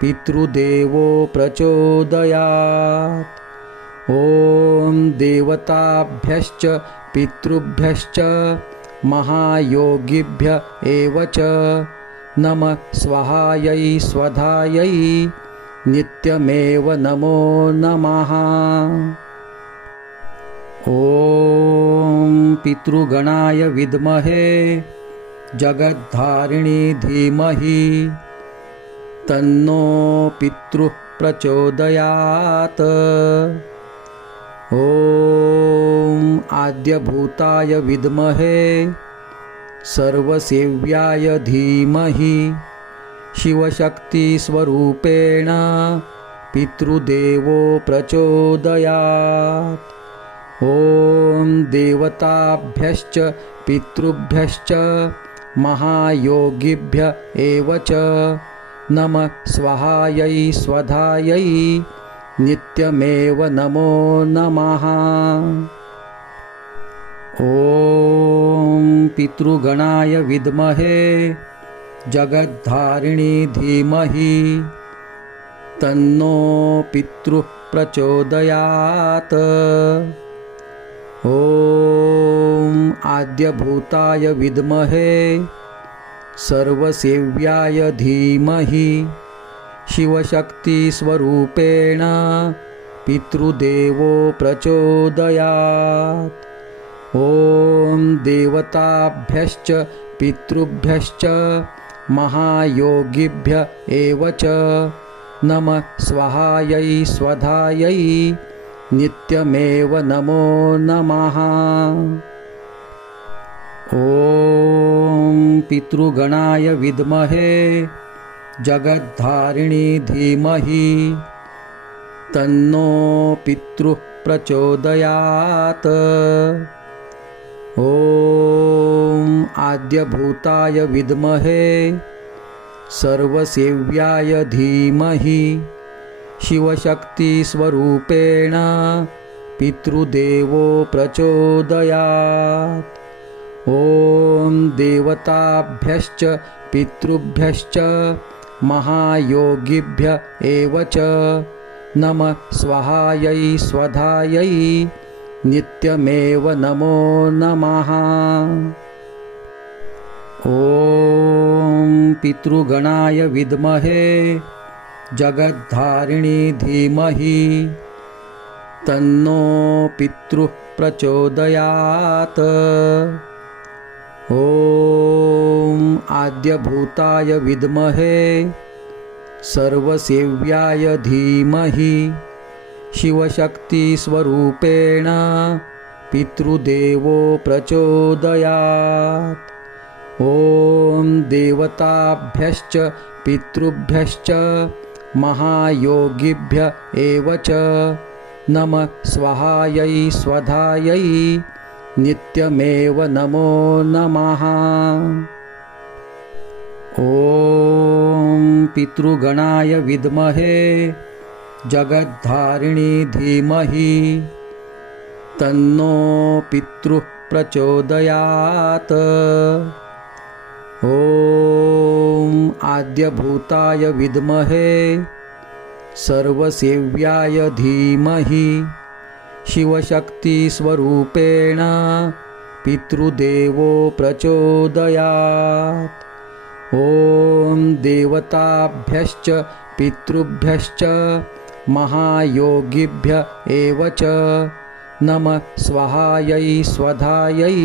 पितृदेवो प्रचोदयात्। ॐ देवताभ्यश्च पितृभ्यश्च महायोगिभ्य एव च नमः स्वाहायै स्वधायै नित्यमेव नमो नमः। ॐ पितृगणाय विद्महे जगद्धारिणी धीमहि तन्नो पितृः प्रचोदयात्। ॐ आद्यभूताय विद्महे सर्वसेव्याय धीमहि शिवशक्तिस्वरूपेण पितृदेवो प्रचोदयात्। ॐ देवताभ्यश्च पितृभ्यश्च महायोगिभ्य एव च नमः स्वाहायै स्वधायै नित्यमेव नमो नमः। ॐ पितृगणाय विद्महे जगद्धारिणी धीमहि तन्नो पितृः प्रचोदयात्। ॐ आद्यभूताय विद्महे सर्वसेव्याय धीमहि शिवशक्तिस्वरूपेण पितृदेवो प्रचोदयात्। ॐ देवताभ्यश्च पितृभ्यश्च महायोगिभ्य एव च नमः स्वाहायै स्वधायै नित्यमेव नमो नमः। ॐ पितृगणाय विद्महे जगद्धारिणी धीमहि तन्नो पितृः प्रचोदयात्। ॐ आद्यभूताय विद्महे सर्वसेव्याय धीमहि शिवशक्तिस्वरूपेण पितृदेवो प्रचोदयात्। ॐ देवताभ्यश्च पितृभ्यश्च महायोगिभ्य एव च नमः स्वाहायै स्वधायै नित्यमेव नमो नमः। ॐ पितृगणाय विद्महे जगद्धारिणी धीमहि तन्नो पितृः प्रचोदयात्। ॐ आद्यभूताय विद्महे सर्वसेव्याय धीमहि शिवशक्तिस्वरूपेण पितृदेवो प्रचोदयात्। ॐ देवताभ्यश्च पितृभ्यश्च महायोगिभ्य एव च नमः स्वाहायै स्वधायै नित्यमेव नमो नमः। ॐ पितृगणाय विद्महे जगद्धारिणी धीमहि तन्नो पितृः प्रचोदयात्। ॐ आद्यभूताय विद्महे सर्वसेव्याय धीमहि शिवशक्तिस्वरूपेण पितृदेवो प्रचोदयात्। ॐ देवताभ्यश्च पितृभ्यश्च महायोगिभ्य एव च नमः स्वाहायै स्वधायै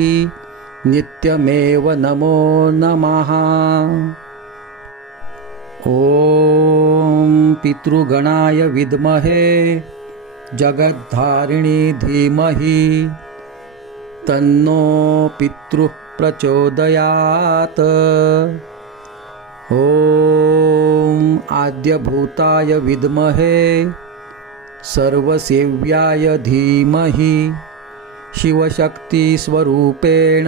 नित्यमेव नमो नमः। ॐ पितृगणाय विद्महे जगद्धारिणी धीमहि तन्नो पितृः प्रचोदयात्। ॐ आद्यभूताय विद्महे सर्वसेव्याय धीमहि शिवशक्तिस्वरूपेण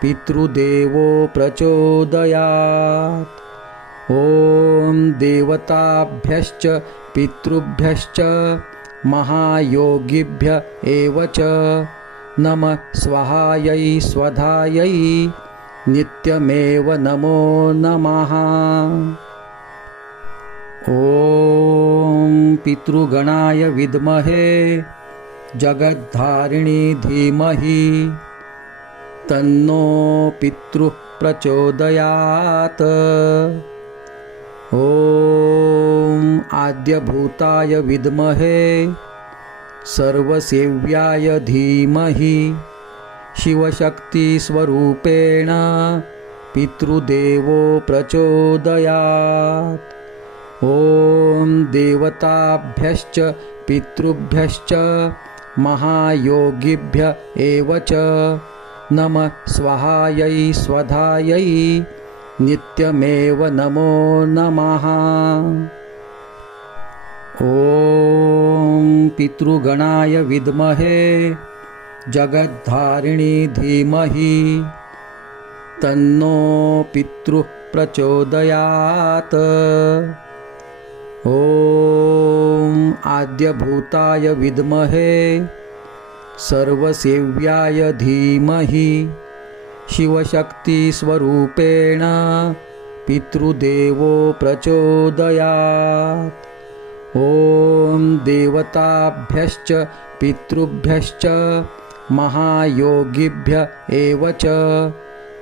पितृदेवो प्रचोदयात्। ॐ देवताभ्यश्च पितृभ्यश्च महायोगिभ्य एव च नमः स्वाहायै स्वधायै नित्यमेव नमो नमः। ॐ पितृगणाय विद्महे जगद्धारिणी धीमहि तन्नो पितृः प्रचोदयात्। ॐ आद्यभूताय विद्महे सर्वसेव्याय धीमहि शिवशक्तिस्वरूपेण पितृदेवो प्रचोदयात्। ॐ देवताभ्यश्च पितृभ्यश्च महायोगिभ्य एव च नमः स्वाहायै स्वधायै नित्यमेव नमो नमः। ॐ पितृगणाय विद्महे जगद्धारिणी धीमहि तन्नो पितृः प्रचोदयात्। ॐ आद्यभूताय विद्महे सर्वसेव्याय धीमहि शिवशक्तिस्वरूपेण पितृदेवो प्रचोदयात्। ॐ देवताभ्यश्च पितृभ्यश्च महायोगिभ्य एव च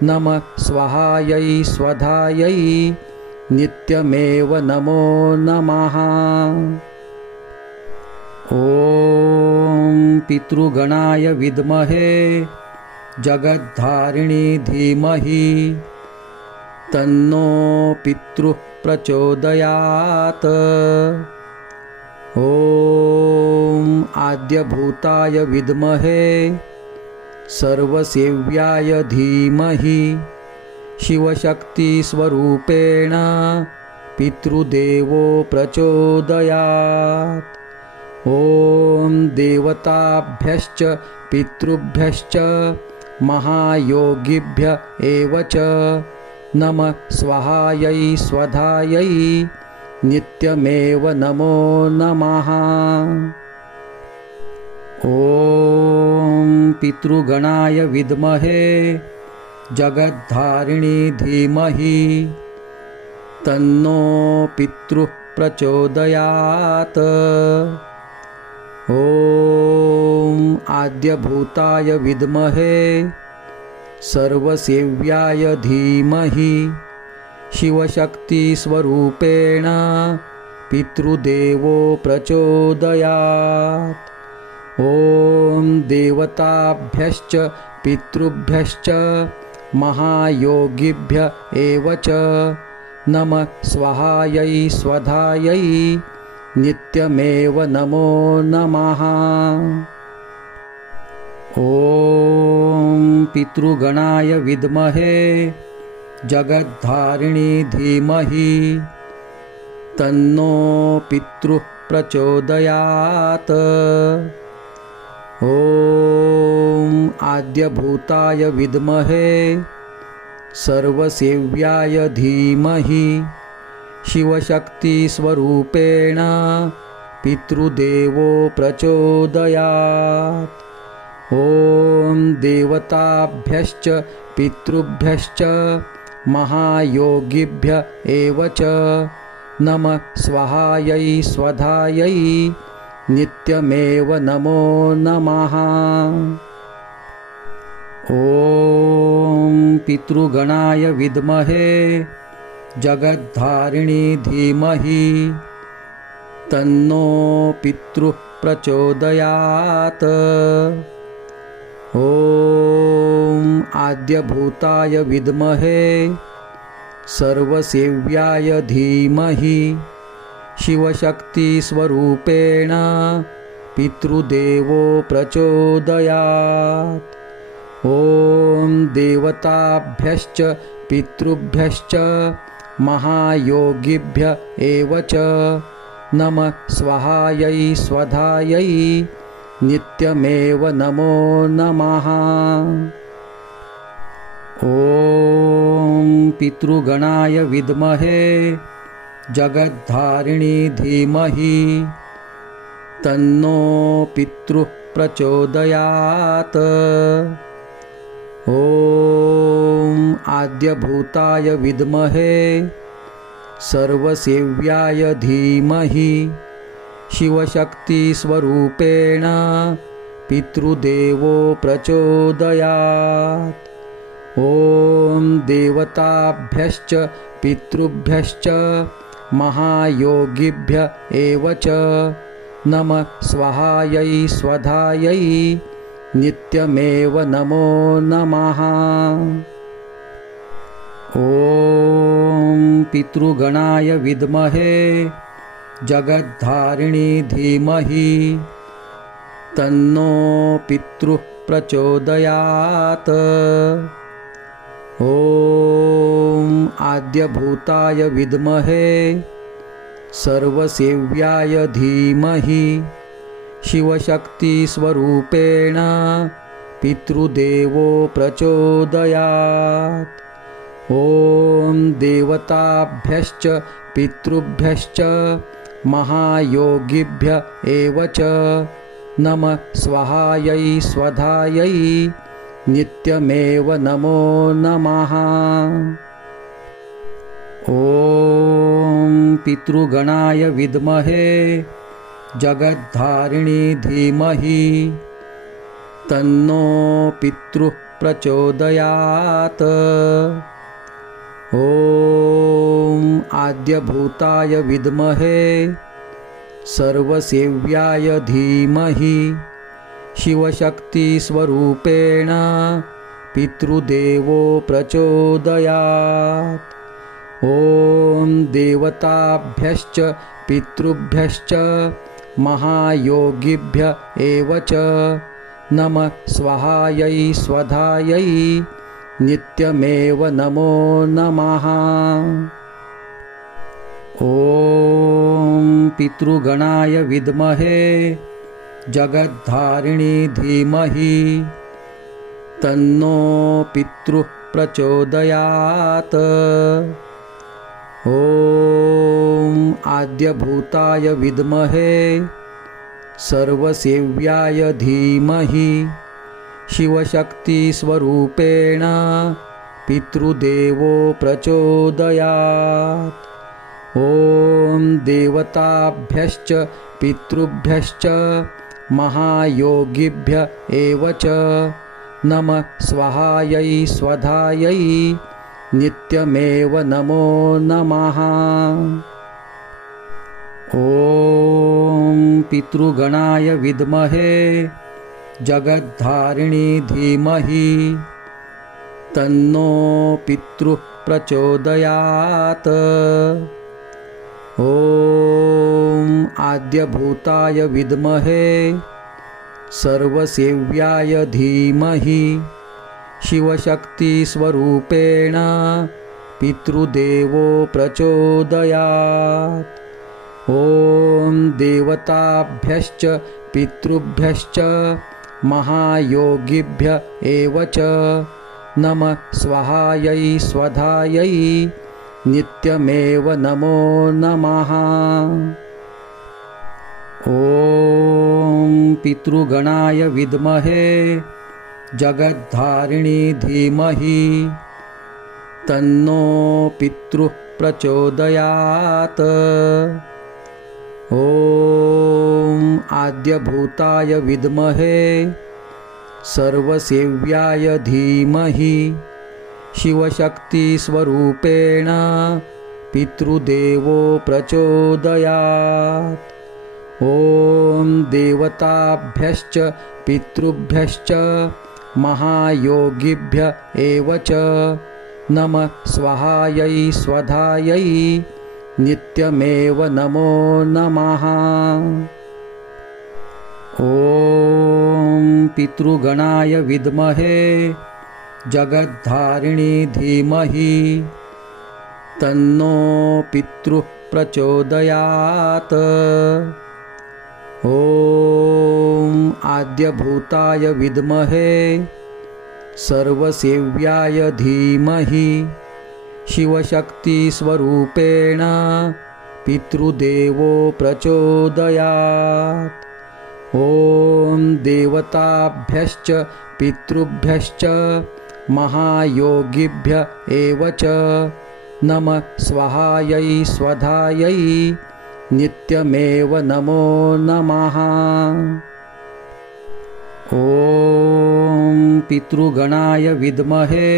नमः स्वाहायै स्वधायै नित्यमेव नमो नमः। ॐ पितृगणाय विद्महे जगद्धारिणी धीमहि तन्नो पितृः प्रचोदयात्। ॐ आद्यभूताय विद्महे सर्वसेव्याय धीमहि शिवशक्तिस्वरूपेण पितृदेवो प्रचोदयात्। ॐ देवताभ्यश्च पितृभ्यश्च महायोगिभ्य एव च नमः स्वाहायै स्वधायै नित्यमेव नमो नमः। ॐ पितृगणाय विद्महे जगद्धारिणी धीमहि तन्नो पितृः प्रचोदयात्। ॐ आद्यभूताय विद्महे सर्वसेव्याय धीमहि शिवशक्तिस्वरूपेण पितृदेवो प्रचोदयात्। ॐ देवताभ्यश्च पितृभ्यश्च महायोगिभ्य एव च नमः स्वाहायै स्वधायै नित्यमेव नमो नमः। ॐ पितृगणाय विद्महे जगद्धारिणी धीमहि तन्नो पितृः प्रचोदयात्। ॐ आद्यभूताय विद्महे सर्वसेव्याय धीमहि शिवशक्तिस्वरूपेण पितृदेवो प्रचोदयात्। ॐ देवताभ्यश्च पितृभ्यश्च महायोगिभ्य एव च नमः स्वाहायै स्वधायै नित्यमेव नमो नमः। ॐ पितृगणाय विद्महे जगद्धारिणी धीमहि तन्नो पितृः प्रचोदयात्। ॐ आद्यभूताय विद्महे सर्वसेव्याय धीमहि शिवशक्तिस्वरूपेण पितृदेवो प्रचोदयात्। ॐ देवताभ्यश्च पितृभ्यश्च महायोगिभ्य एव च नमः स्वाहायै स्वधायै नित्यमेव नमो नमः। ॐ पितृगणाय विद्महे जगद्धारिणी धीमहि तन्नो पितृः प्रचोदयात्। ॐ आद्यभूताय विद्महे सर्वसेव्याय धीमहि शिवशक्तिस्वरूपेण पितृदेवो प्रचोदयात्। ॐ देवताभ्यश्च पितृभ्यश्च महायोगिभ्य एव च नमः स्वाहायै स्वधायै नित्यमेव नमो नमः। ॐ पितृगणाय विद्महे जगद्धारिणी धीमहि तन्नो पितृः प्रचोदयात्। ॐ आद्यभूताय विद्महे सर्वसेव्याय धीमहि शिवशक्तिस्वरूपेण पितृदेवो प्रचोदयात्। ॐ देवताभ्यश्च पितृभ्यश्च महायोगिभ्य एव च नमः स्वाहायै स्वधायै नित्यमेव नमो नमः। ॐ पितृगणाय विद्महे जगद्धारिणी धीमहि तन्नो पितृः प्रचोदयात्। ॐ आद्यभूताय विद्महे सर्वसेव्याय धीमहि शिवशक्तिस्वरूपेण पितृदेवो प्रचोदयात्। ॐ देवताभ्यश्च पितृभ्यश्च महायोगिभ्य एव च नमः स्वाहायै स्वधायै नित्यमेव नमो नमः। ॐ पितृगणाय विद्महे जगद्धारिणी धीमहि तन्नो पितृः प्रचोदयात्। ॐ आद्यभूताय विद्महे सर्वसेव्याय धीमहि शिवशक्तिस्वरूपेण पितृदेवो प्रचोदयात्। ॐ देवताभ्यश्च पितृभ्यश्च महायोगिभ्य एव च नमः स्वाहायै स्वधायै नित्यमेव नमो नमः। ॐ पितृगणाय विद्महे जगद्धारिणी धीमहि तन्नो पितृः प्रचोदयात्। ॐ आद्यभूताय विद्महे सर्वसेव्याय धीमहि शिवशक्तिस्वरूपेण पितृदेवो प्रचोदयात्। ॐ देवताभ्यश्च पितृभ्यश्च महायोगिभ्य एव च नमः स्वाहायै स्वधायै नित्यमेव नमो नमः। ॐ पितृगणाय विद्महे जगद्धारिणी धीमहि तन्नो पितृः प्रचोदयात्। ॐ आद्यभूताय विद्महे सर्वसेव्याय धीमहि शिवशक्तिस्वरूपेण पितृदेवो प्रचोदयात्। ॐ देवताभ्यश्च पितृभ्यश्च महायोगिभ्य एव च नमः स्वाहायै स्वधायै नित्यमेव नमो नमः। ॐ पितृगणाय विद्महे जगद्धारिणी धीमहि तन्नो पितृः प्रचोदयात्। ॐ आद्यभूताय विद्महे सर्वसेव्याय धीमहि शिवशक्तिस्वरूपेण पितृदेवो प्रचोदयात्। ॐ देवताभ्यश्च पितृभ्यश्च महायोगिभ्य एव च नमः स्वाहायै स्वधायै नित्यमेव नमो नमः। ॐ पितृगणाय विद्महे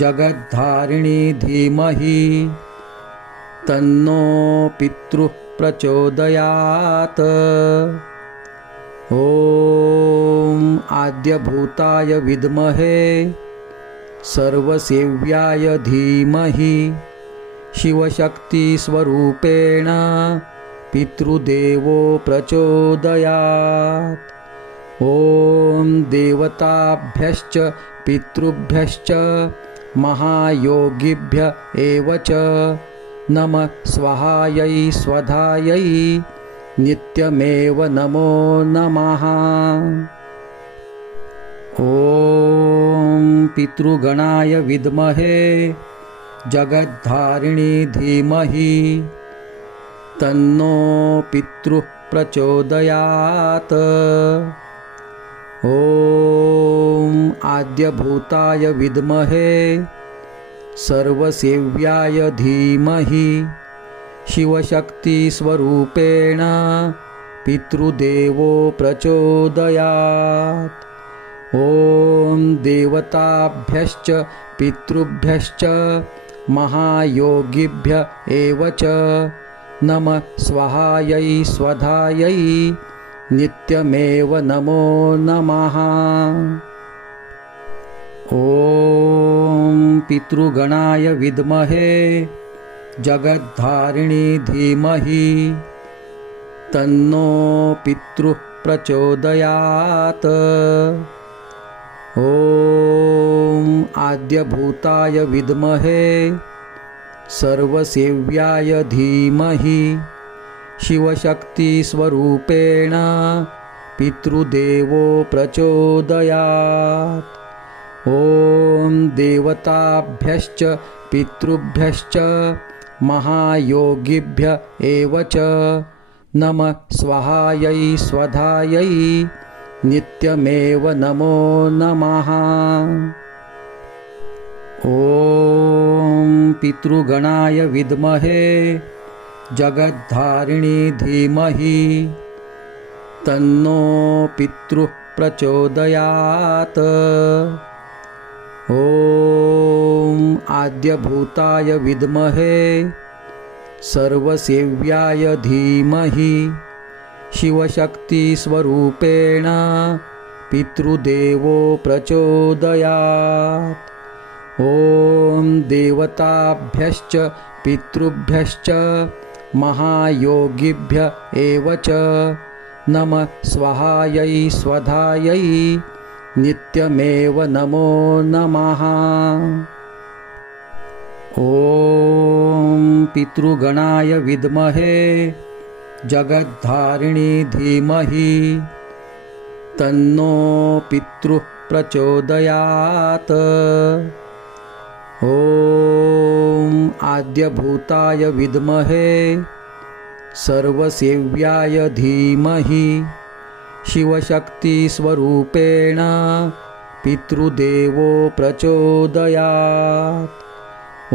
जगद्धारिणी धीमहि तन्नो पितृः प्रचोदयात्। ॐ आद्यभूताय विद्महे सर्वसेव्याय धीमहि शिवशक्तिस्वरूपेण पितृदेवो प्रचोदयात्। ॐ देवताभ्यश्च पितृभ्यश्च महायोगिभ्य एव च नमः स्वाहायै स्वधायै नित्यमेव नमो नमः। ॐ पितृगणाय विद्महे जगद्धारिणी धीमहि तन्नो पितृः प्रचोदयात्। ॐ आद्यभूताय विद्महे सर्वसेव्याय धीमहि शिवशक्तिस्वरूपेण पितृदेवो प्रचोदयात्। ॐ देवताभ्यश्च पितृभ्यश्च महायोगिभ्य एव च नमः स्वाहायै स्वधायै नित्यमेव नमो नमः। ॐ पितृगणाय विद्महे जगद्धारिणी धीमहि तन्नो पितृः प्रचोदयात्। ॐ आद्यभूताय विद्महे सर्वसेव्याय धीमहि शिवशक्तिस्वरूपेण पितृदेवो प्रचोदयात्। ॐ देवताभ्यश्च पितृभ्यश्च महायोगिभ्य एव च नमः स्वाहायै स्वधायै नित्यमेव नमो नमः। ॐ पितृगणाय विद्महे जगद्धारिणी धीमहि तन्नो पितृः प्रचोदयात्। ॐ आद्यभूताय विद्महे सर्वसेव्याय धीमहि शिवशक्तिस्वरूपेण पितृदेवो प्रचोदयात्। ॐ देवताभ्यश्च पितृभ्यश्च महायोगिभ्य एव च नमः स्वाहायै स्वधायै नित्यमेव नमो नमः। ॐ पितृगणाय विद्महे जगद्धारिणी धीमहि तन्नो पितृः प्रचोदयात्। ॐ आद्यभूताय विद्महे सर्वसेव्याय धीमहि शिवशक्तिस्वरूपेण पितृदेवो प्रचोदयात्।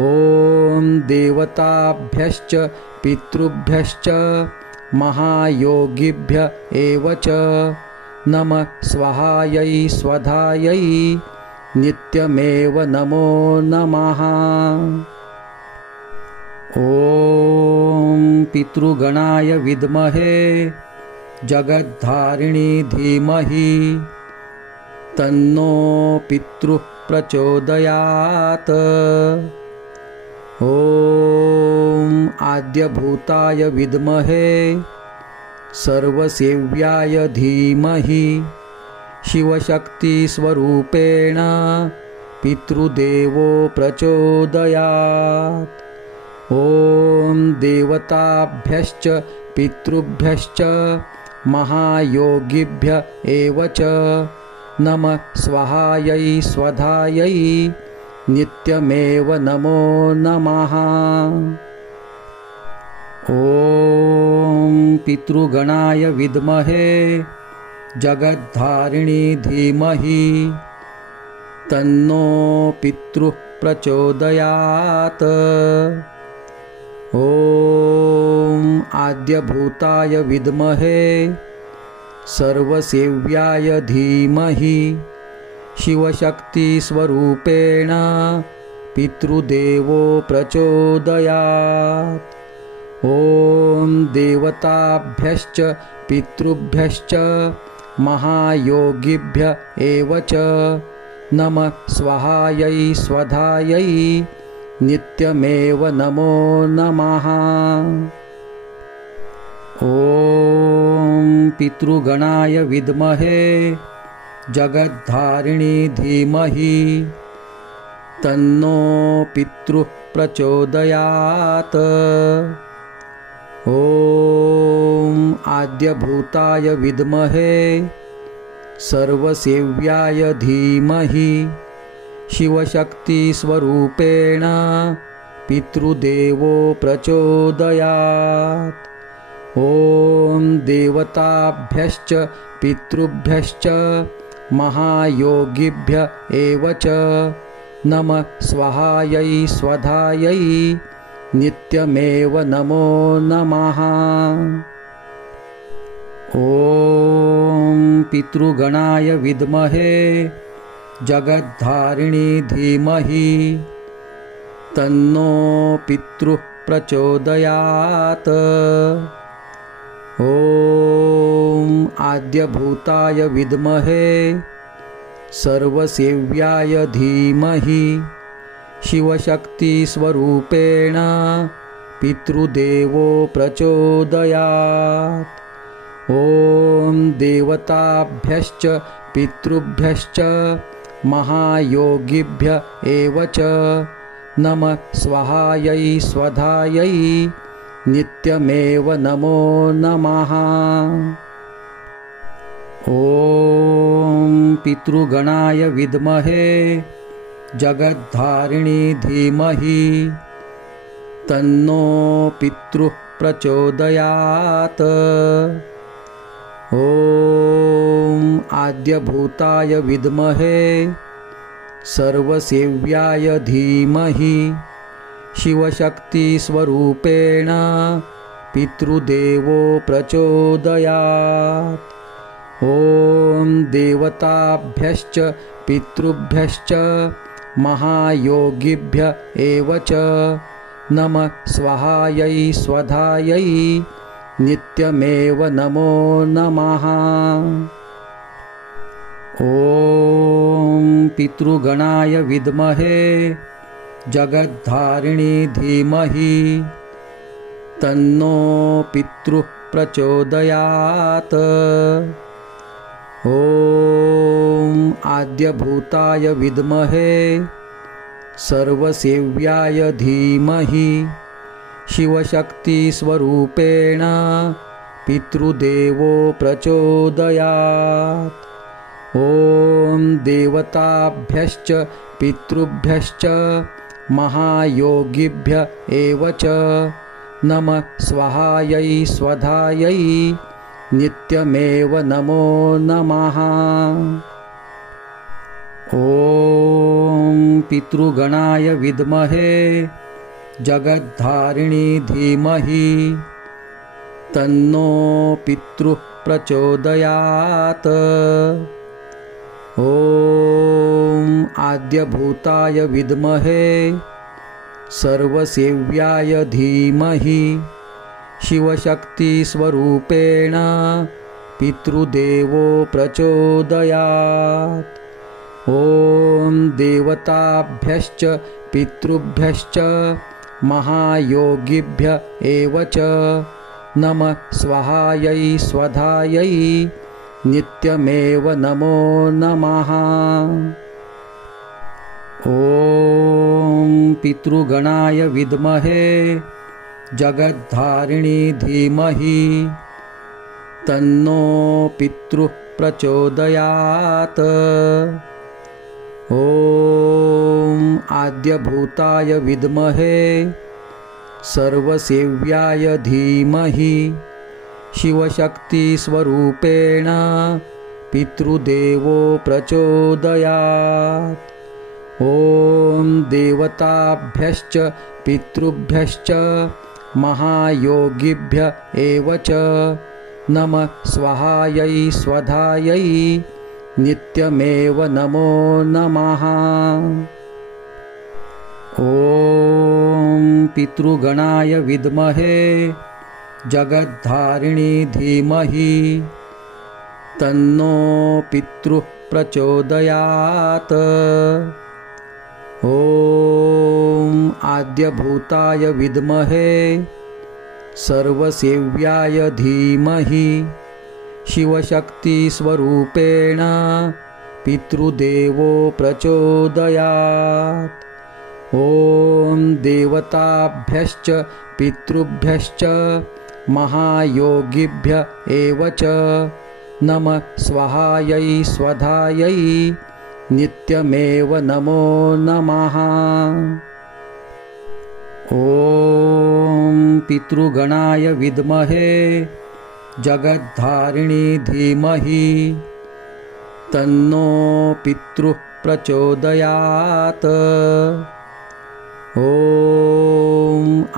ॐ देवताभ्यश्च पितृभ्यश्च महायोगिभ्य एव च नमः स्वाहायै स्वधायै नित्यमेव नमो नमः। ॐ पितृगणाय विद्महे जगद्धारिणी धीमहि तन्नो पितृः प्रचोदयात्। ॐ आद्यभूताय विद्महे सर्वसेव्याय धीमहि शिवशक्तिस्वरूपेण पितृदेवो प्रचोदयात्। ॐ देवताभ्यश्च पितृभ्यश्च महायोगिभ्य एव च नमः स्वाहायै स्वधायै नित्यमेव नमो नमः। ॐ पितृगणाय विद्महे जगद्धारिणी धीमहि तन्नो पितृः प्रचोदयात्। ॐ आद्यभूताय विद्महे सर्वसेव्याय धीमहि शिवशक्तिस्वरूपेण पितृदेवो प्रचोदयात्। ॐ देवताभ्यश्च पितृभ्यश्च महायोगिभ्य एव च नमः स्वाहायै स्वधायै नित्यमेव नमो नमः। ॐ पितृगणाय विद्महे जगद्धारिणी धीमहि तन्नो पितृः प्रचोदयात्। ॐ आद्यभूताय विद्महे सर्वसेव्याय धीमहि शिवशक्तिस्वरूपेण पितृदेवो प्रचोदयात्। ॐ देवताभ्यश्च पितृभ्यश्च महायोगिभ्य एव च नमः स्वाहायै स्वधायै नित्यमेव नमो नमः। ॐ पितृगणाय विद्महे जगद्धारिणी धीमहि तन्नो पितृः प्रचोदयात्। ॐ आद्यभूताय विद्महे सर्वसेव्याय धीमहि शिवशक्तिस्वरूपेण पितृदेवो प्रचोदयात्। ॐ देवताभ्यश्च पितृभ्यश्च महायोगिभ्य एव च नमः स्वाहायै स्वधायै नित्यमेव नमो नमः। ॐ पितृगणाय विद्महे जगद्धारिणी धीमहि तन्नो पितृः प्रचोदयात्। ॐ आद्यभूताय विद्महे सर्वसेव्याय धीमहि शिवशक्तिस्वरूपेण पितृदेवो प्रचोदयात्। ॐ देवताभ्यश्च पितृभ्यश्च महायोगिभ्य एव च नमः स्वाहायै स्वधायै नित्यमेव नमो नमः। ॐ पितृगणाय विद्महे जगद्धारिणी धीमहि तन्नो पितृः प्रचोदयात्। ॐ आद्यभूताय विद्महे सर्वसेव्याय धीमहि शिवशक्तिस्वरूपेण पितृदेवो प्रचोदयात्। ॐ देवताभ्यश्च पितृभ्यश्च महायोगिभ्य एव च नमः स्वाहायै स्वधायै नित्यमेव नमो नमः। ॐ पितृगणाय विद्महे जगद्धारिणी धीमहि तन्नो पितृः प्रचोदयात्। ॐ आद्यभूताय विद्महे सर्वसेव्याय धीमहि शिवशक्तिस्वरूपेण पितृदेवो प्रचोदयात्। ॐ देवताभ्यश्च पितृभ्यश्च महायोगिभ्य एव च नमः स्वाहायै स्वधायै नित्यमेव नमो नमः। ॐ पितृगणाय विद्महे जगद्धारिणी धीमहि तन्नो पितृः प्रचोदयात्। ॐ आद्यभूताय विद्महे सर्वसेव्याय धीमहि शिवशक्तिस्वरूपेण पितृदेवो प्रचोदयात्। ॐ देवताभ्यश्च पितृभ्यश्च महायोगिभ्य एव च नमः स्वाहायै स्वधायै नित्यमेव नमो नमः। ॐ पितृगणाय विद्महे जगद्धारिणी धीमहि तन्नो पितृः प्रचोदयात्। ॐ आद्यभूताय विद्महे सर्वसेव्याय धीमहि शिवशक्तिस्वरूपेण पितृदेवो प्रचोदयात्। ॐ देवताभ्यश्च पितृभ्यश्च महायोगिभ्य एव च नमः स्वाहायै स्वधायै नित्यमेव नमो नमः। ॐ पितृगणाय विद्महे जगद्धारिणी धीमहि तन्नो पितृः प्रचोदयात्। ॐ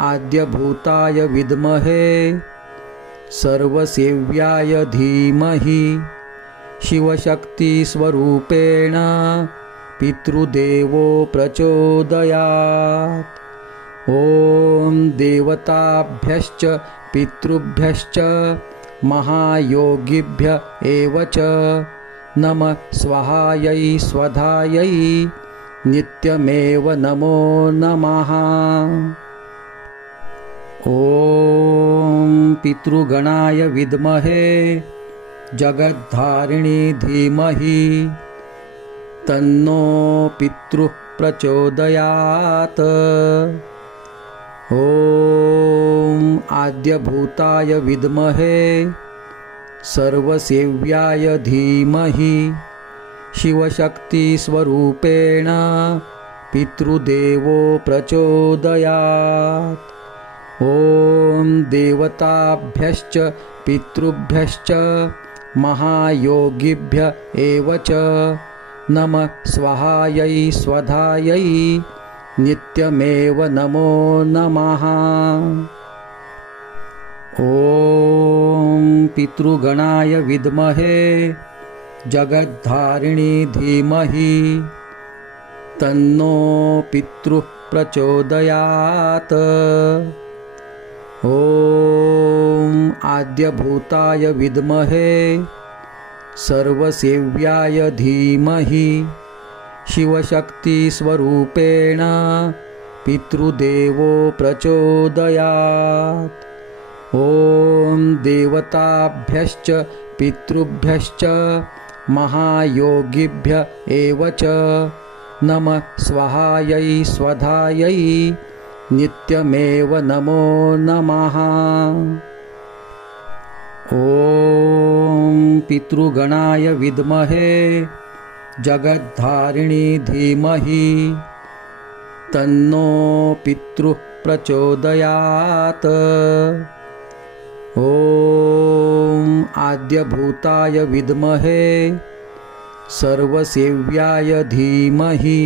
आद्यभूताय विद्महे सर्वसेव्याय धीमहि शिवशक्तिस्वरूपेण पितृदेवो प्रचोदयात्। ॐ देवताभ्यश्च पितृभ्यश्च महायोगिभ्य एव च नमः स्वाहायै स्वधायै नित्यमेव नमो नमः। ॐ पितृगणाय विद्महे जगद्धारिणी धीमहि तन्नो पितृः प्रचोदयात्। ॐ आद्यभूताय विद्महे सर्वसेव्याय धीमहि शिवशक्तिस्वरूपेण पितृदेवो प्रचोदयात्। ॐ देवताभ्यश्च पितृभ्यश्च महायोगिभ्य एव च नमः स्वाहायै स्वधायै नित्यमेव नमो नमः। ॐ पितृगणाय विद्महे जगद्धारिणी धीमहि तन्नो पितृः प्रचोदयात्। ॐ आद्यभूताय विद्महे सर्वसेव्याय धीमहि शिवशक्तिस्वरूपेण पितृदेवो प्रचोदयात्। ॐ देवताभ्यश्च पितृभ्यश्च महायोगिभ्य एव च नमः स्वाहायै स्वधायै नित्यमेव नमो नमः। ॐ पितृगणाय विद्महे जगद्धारिणी धीमहि तन्नो पितृः प्रचोदयात्। ॐ आद्यभूताय विद्महे सर्वसेव्याय धीमहि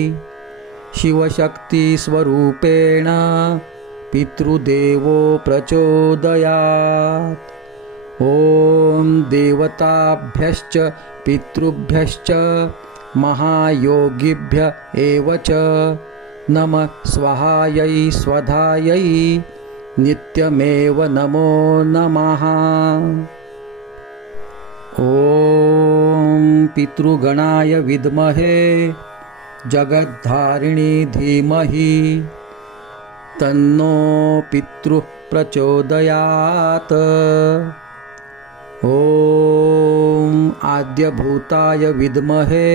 शिवशक्तिस्वरूपेण पितृदेवो प्रचोदयात्। ॐ देवताभ्यश्च पितृभ्यश्च महायोगिभ्य एव च नमः स्वाहायै स्वधायै नित्यमेव नमो नमः। ॐ पितृगणाय विद्महे जगद्धारिणी धीमहि तन्नो पितृः प्रचोदयात्। ॐ आद्यभूताय विद्महे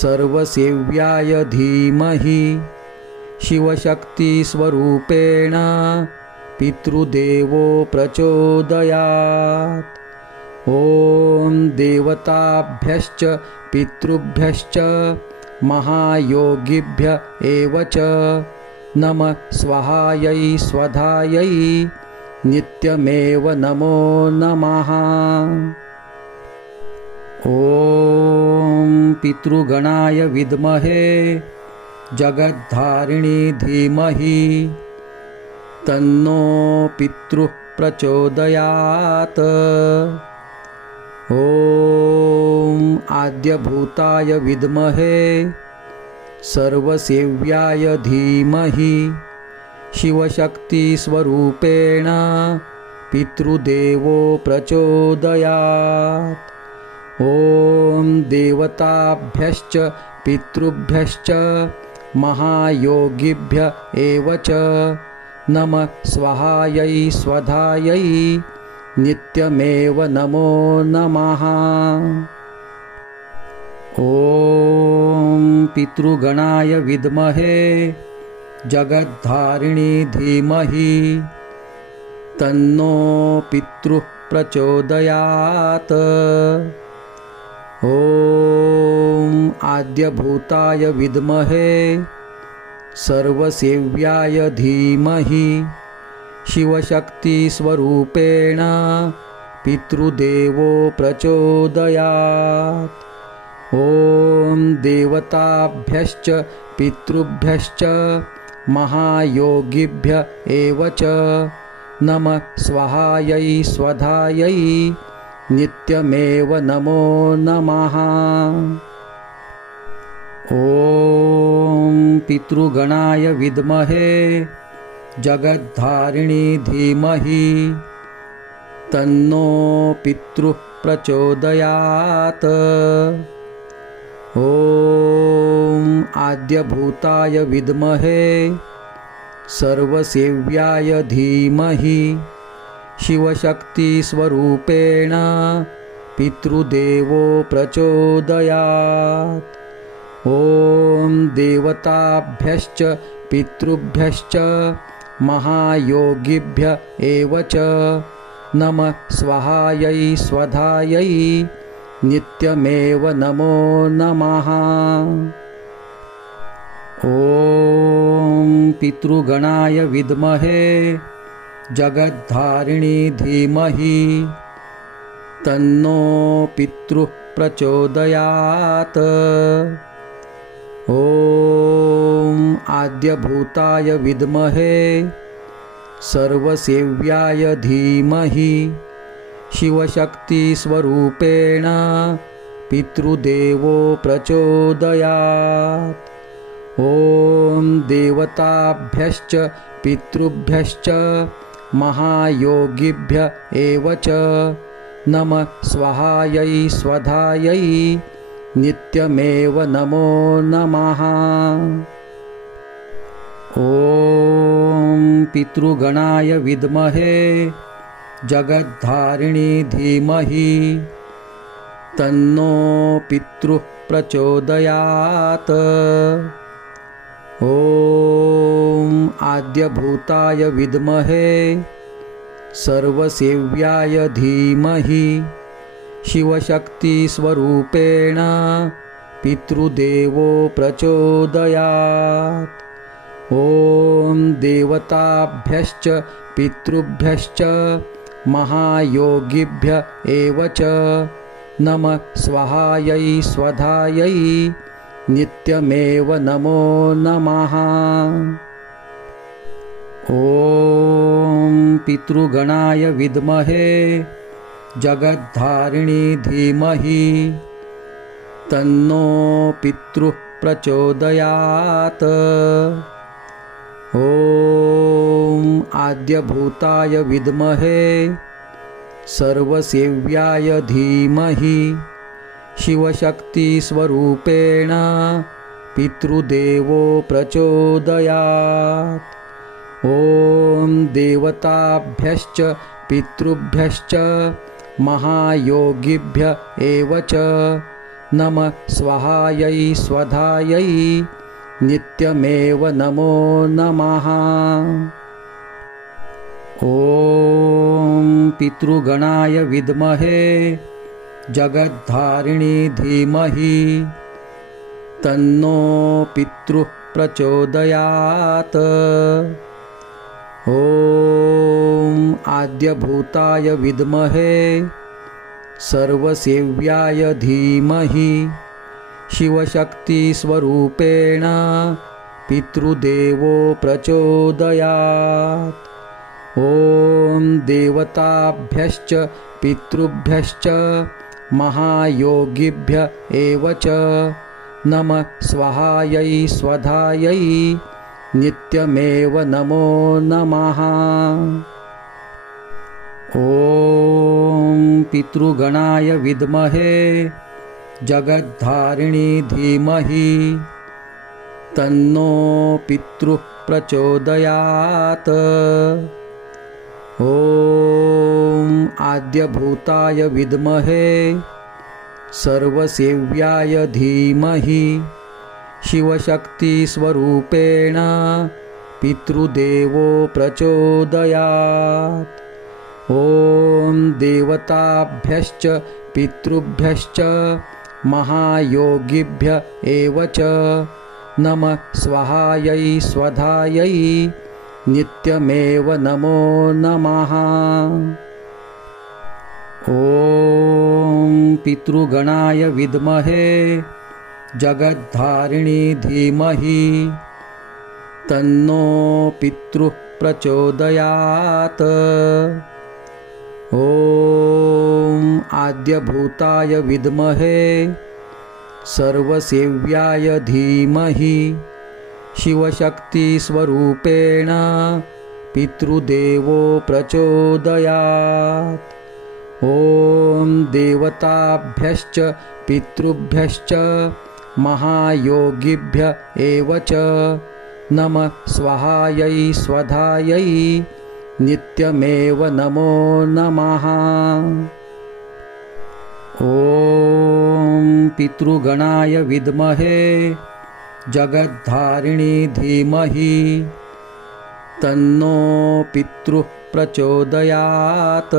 सर्वसेव्याय धीमहि शिवशक्तिस्वरूपेण पितृदेवो प्रचोदयात्। ॐ देवताभ्यश्च पितृभ्यश्च महायोगिभ्य एव च नमः स्वाहायै स्वधायै नित्यमेव नमो नमः। ॐ पितृगणाय विद्महे जगद्धारिणी धीमहि तन्नो पितृः प्रचोदयात्। ॐ आद्यभूताय विद्महे सर्वसेव्याय धीमहि शिवशक्तिस्वरूपेण पितृदेवो प्रचोदयात्। ॐ देवताभ्यश्च पितृभ्यश्च महायोगिभ्य एव च नमः स्वाहायै स्वधायै नित्यमेव नमो नमः। ॐ पितृगणाय विद्महे जगद्धारिणी धीमहि तन्नो पितृः प्रचोदयात्। ॐ आद्यभूताय विद्महे सर्वसेव्याय धीमहि शिवशक्तिस्वरूपेण पितृदेवो प्रचोदयात्। ॐ देवताभ्यश्च पितृभ्यश्च महायोगिभ्य एव च नमः स्वाहायै स्वधायै नित्यमेव नमो नमः। ॐ पितृगणाय विद्महे जगद्धारिणी धीमहि तन्नो पितृः प्रचोदयात्। ॐ आद्यभूताय विद्महे सर्वसेव्याय धीमहि शिवशक्तिस्वरूपेण पितृदेवो प्रचोदयात्। ॐ देवताभ्यश्च पितृभ्यश्च महायोगिभ्य एव च नमः स्वाहायै स्वधायै नित्यमेव नमो नमः। ॐ पितृगणाय विद्महे जगद्धारिणी धीमहि तन्नो पितृः प्रचोदयात्। ॐ आद्यभूताय विद्महे सर्वसेव्याय धीमहि शिवशक्तिस्वरूपेण पितृदेवो प्रचोदयात्। ॐ देवताभ्यश्च पितृभ्यश्च महायोगिभ्य एव च नमः स्वाहायै स्वधायै नित्यमेव नमो नमः। ॐ पितृगणाय विद्महे जगद्धारिणी धीमहि तन्नो पितृः प्रचोदयात्। ॐ आद्यभूताय विद्महे सर्वसेव्याय धीमहि शिवशक्तिस्वरूपेण पितृदेवो प्रचोदयात्। ॐ देवताभ्यश्च पितृभ्यश्च महायोगिभ्य एव च नमः स्वाहायै स्वधायै नित्यमेव नमो नमः। ॐ पितृगणाय विद्महे जगद्धारिणी धीमहि तन्नो पितृः प्रचोदयात्। ॐ आद्यभूताय विद्महे सर्वसेव्याय धीमहि शिवशक्तिस्वरूपेण पितृदेवो प्रचोदयात्। ॐ देवताभ्यश्च पितृभ्यश्च महायोगिभ्य एव च नमः स्वाहायै स्वधायै नित्यमेव नमो नमः। ॐ पितृगणाय विद्महे जगद्धारिणी धीमहि तन्नो पितृः प्रचोदयात्। ॐ आद्यभूताय विद्महे सर्वसेव्याय धीमहि शिवशक्तिस्वरूपेण पितृदेवो प्रचोदयात्। ॐ देवताभ्यश्च पितृभ्यश्च महायोगिभ्य एव च नमः स्वाहायै स्वधायै नित्यमेव नमो नमः। ॐ पितृगणाय विद्महे जगद्धारिणी धीमहि तन्नो पितृः प्रचोदयात्। ॐ आद्यभूताय विद्महे सर्वसेव्याय धीमहि शिवशक्तिस्वरूपेण पितृदेवो प्रचोदयात्। ॐ देवताभ्यश्च पितृभ्यश्च महायोगिभ्य एव च नमः स्वाहायै स्वधायै नित्यमेव नमो नमः। ॐ पितृगणाय विद्महे जगद्धारिणी धीमहि तन्नो पितृः प्रचोदयात्। ॐ आद्यभूताय विद्महे सर्वसेव्याय धीमहि शिवशक्तिस्वरूपेण पितृदेवो प्रचोदयात्। ॐ देवताभ्यश्च पितृभ्यश्च महायोगिभ्य एव च नमः स्वाहायै स्वधायै नित्यमेव नमो नमः। ॐ पितृगणाय विद्महे जगद्धारिणी धीमहि तन्नो पितृः प्रचोदयात्।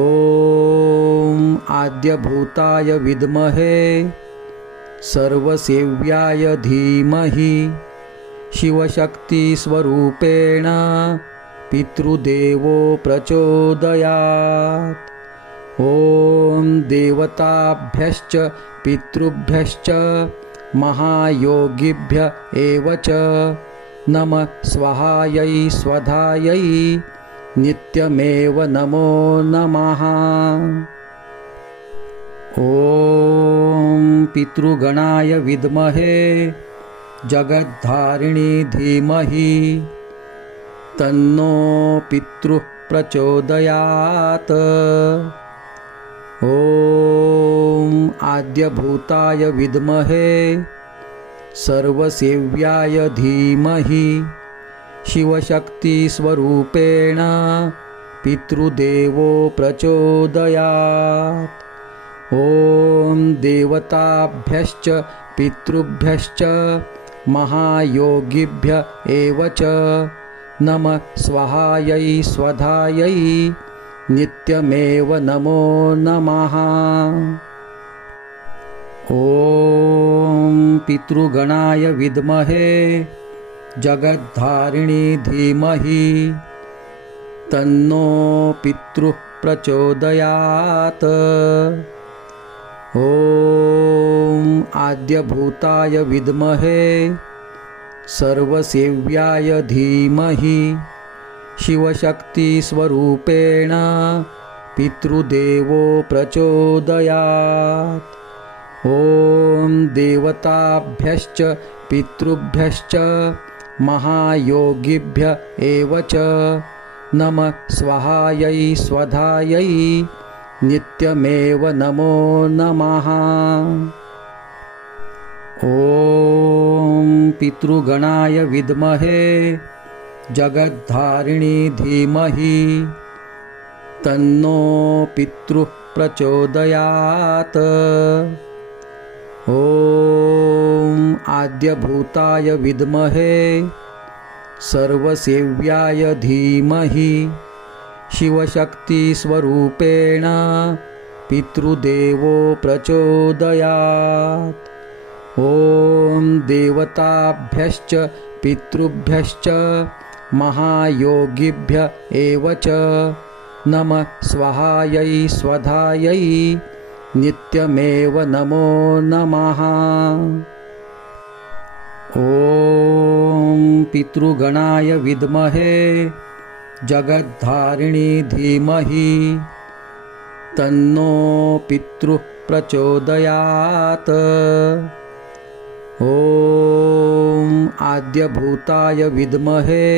ॐ आद्यभूताय विद्महे सर्वसेव्याय धीमहि शिवशक्तिस्वरूपेण पितृदेवो प्रचोदयात्। ॐ देवताभ्यश्च पितृभ्यश्च महायोगिभ्य एव च नमः स्वाहायै स्वधायै नित्यमेव नमो नमः। ॐ पितृगणाय विद्महे जगद्धारिणी धीमहि तन्नो पितृः प्रचोदयात्। ॐ आद्यभूताय विद्महे सर्वसेव्याय धीमहि शिवशक्तिस्वरूपेण पितृदेवो प्रचोदयात्। ॐ देवताभ्यश्च पितृभ्यश्च महायोगिभ्य एव च नमः स्वाहायै स्वधायै नित्यमेव नमो नमः। ॐ पितृगणाय विद्महे जगद्धारिणी धीमहि तन्नो पितृः प्रचोदयात्। ॐ आद्यभूताय विद्महे सर्वसेव्याय धीमहि शिवशक्तिस्वरूपेण पितृदेवो प्रचोदयात्। ॐ देवताभ्यश्च पितृभ्यश्च महायोगिभ्य एव च नमः स्वाहायै स्वधायै नित्यमेव नमो नमः। ॐ पितृगणाय विद्महे जगद्धारिणी धीमहि तन्नो पितृः प्रचोदयात्। ॐ आद्यभूताय विद्महे सर्वसेव्याय धीमहि शिवशक्तिस्वरूपेण पितृदेवो प्रचोदयात्। ॐ देवताभ्यश्च पितृभ्यश्च महायोगिभ्य एव च नमः स्वाहायै स्वधायै नित्यमेव नमो नमः। ॐ पितृगणाय विद्महे जगद्धारिणी धीमहि तन्नो पितृः प्रचोदयात्। ॐ आद्यभूताय विद्महे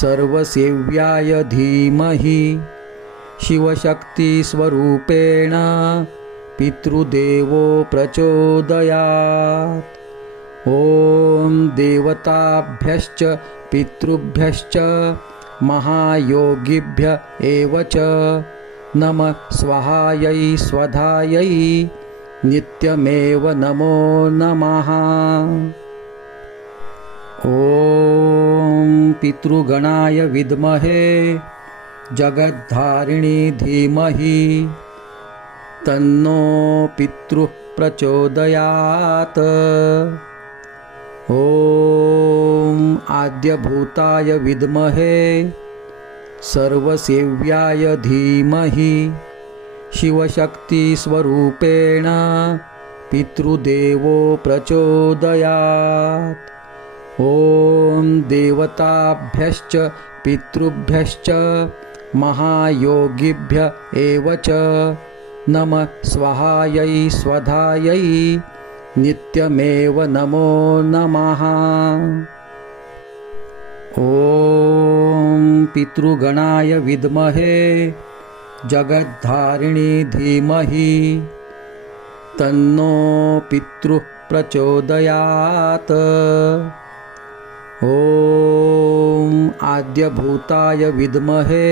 सर्वसेव्याय धीमहि शिवशक्तिस्वरूपेण पितृदेवो प्रचोदयात्। ॐ देवताभ्यश्च पितृभ्यश्च महायोगिभ्य एव च नमः स्वाहायै स्वधायै नित्यमेव नमो नमः। ॐ पितृगणाय विद्महे जगद्धारिणी धीमहि तन्नो पितृः प्रचोदयात्। ॐ आद्यभूताय विद्महे सर्वसेव्याय धीमहि शिवशक्तिस्वरूपेण पितृदेवो प्रचोदयात्। ॐ देवताभ्यश्च पितृभ्यश्च महायोगिभ्य एव च नमः स्वाहायै स्वधायै नित्यमेव नमो नमः। ॐ पितृगणाय विद्महे जगद्धारिणी धीमहि तन्नो पितृः प्रचोदयात्। ॐ आद्यभूताय विद्महे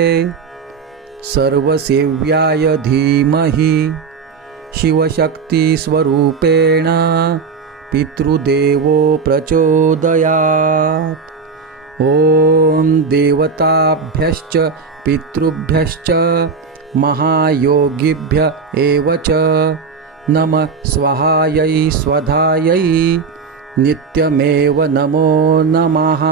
सर्वसेव्याय धीमहि शिवशक्तिस्वरूपेण पितृदेवो प्रचोदयात्। ॐ देवताभ्यश्च पितृभ्यश्च महायोगिभ्य एव च नमः स्वाहायै स्वधायै नित्यमेव नमो नमः।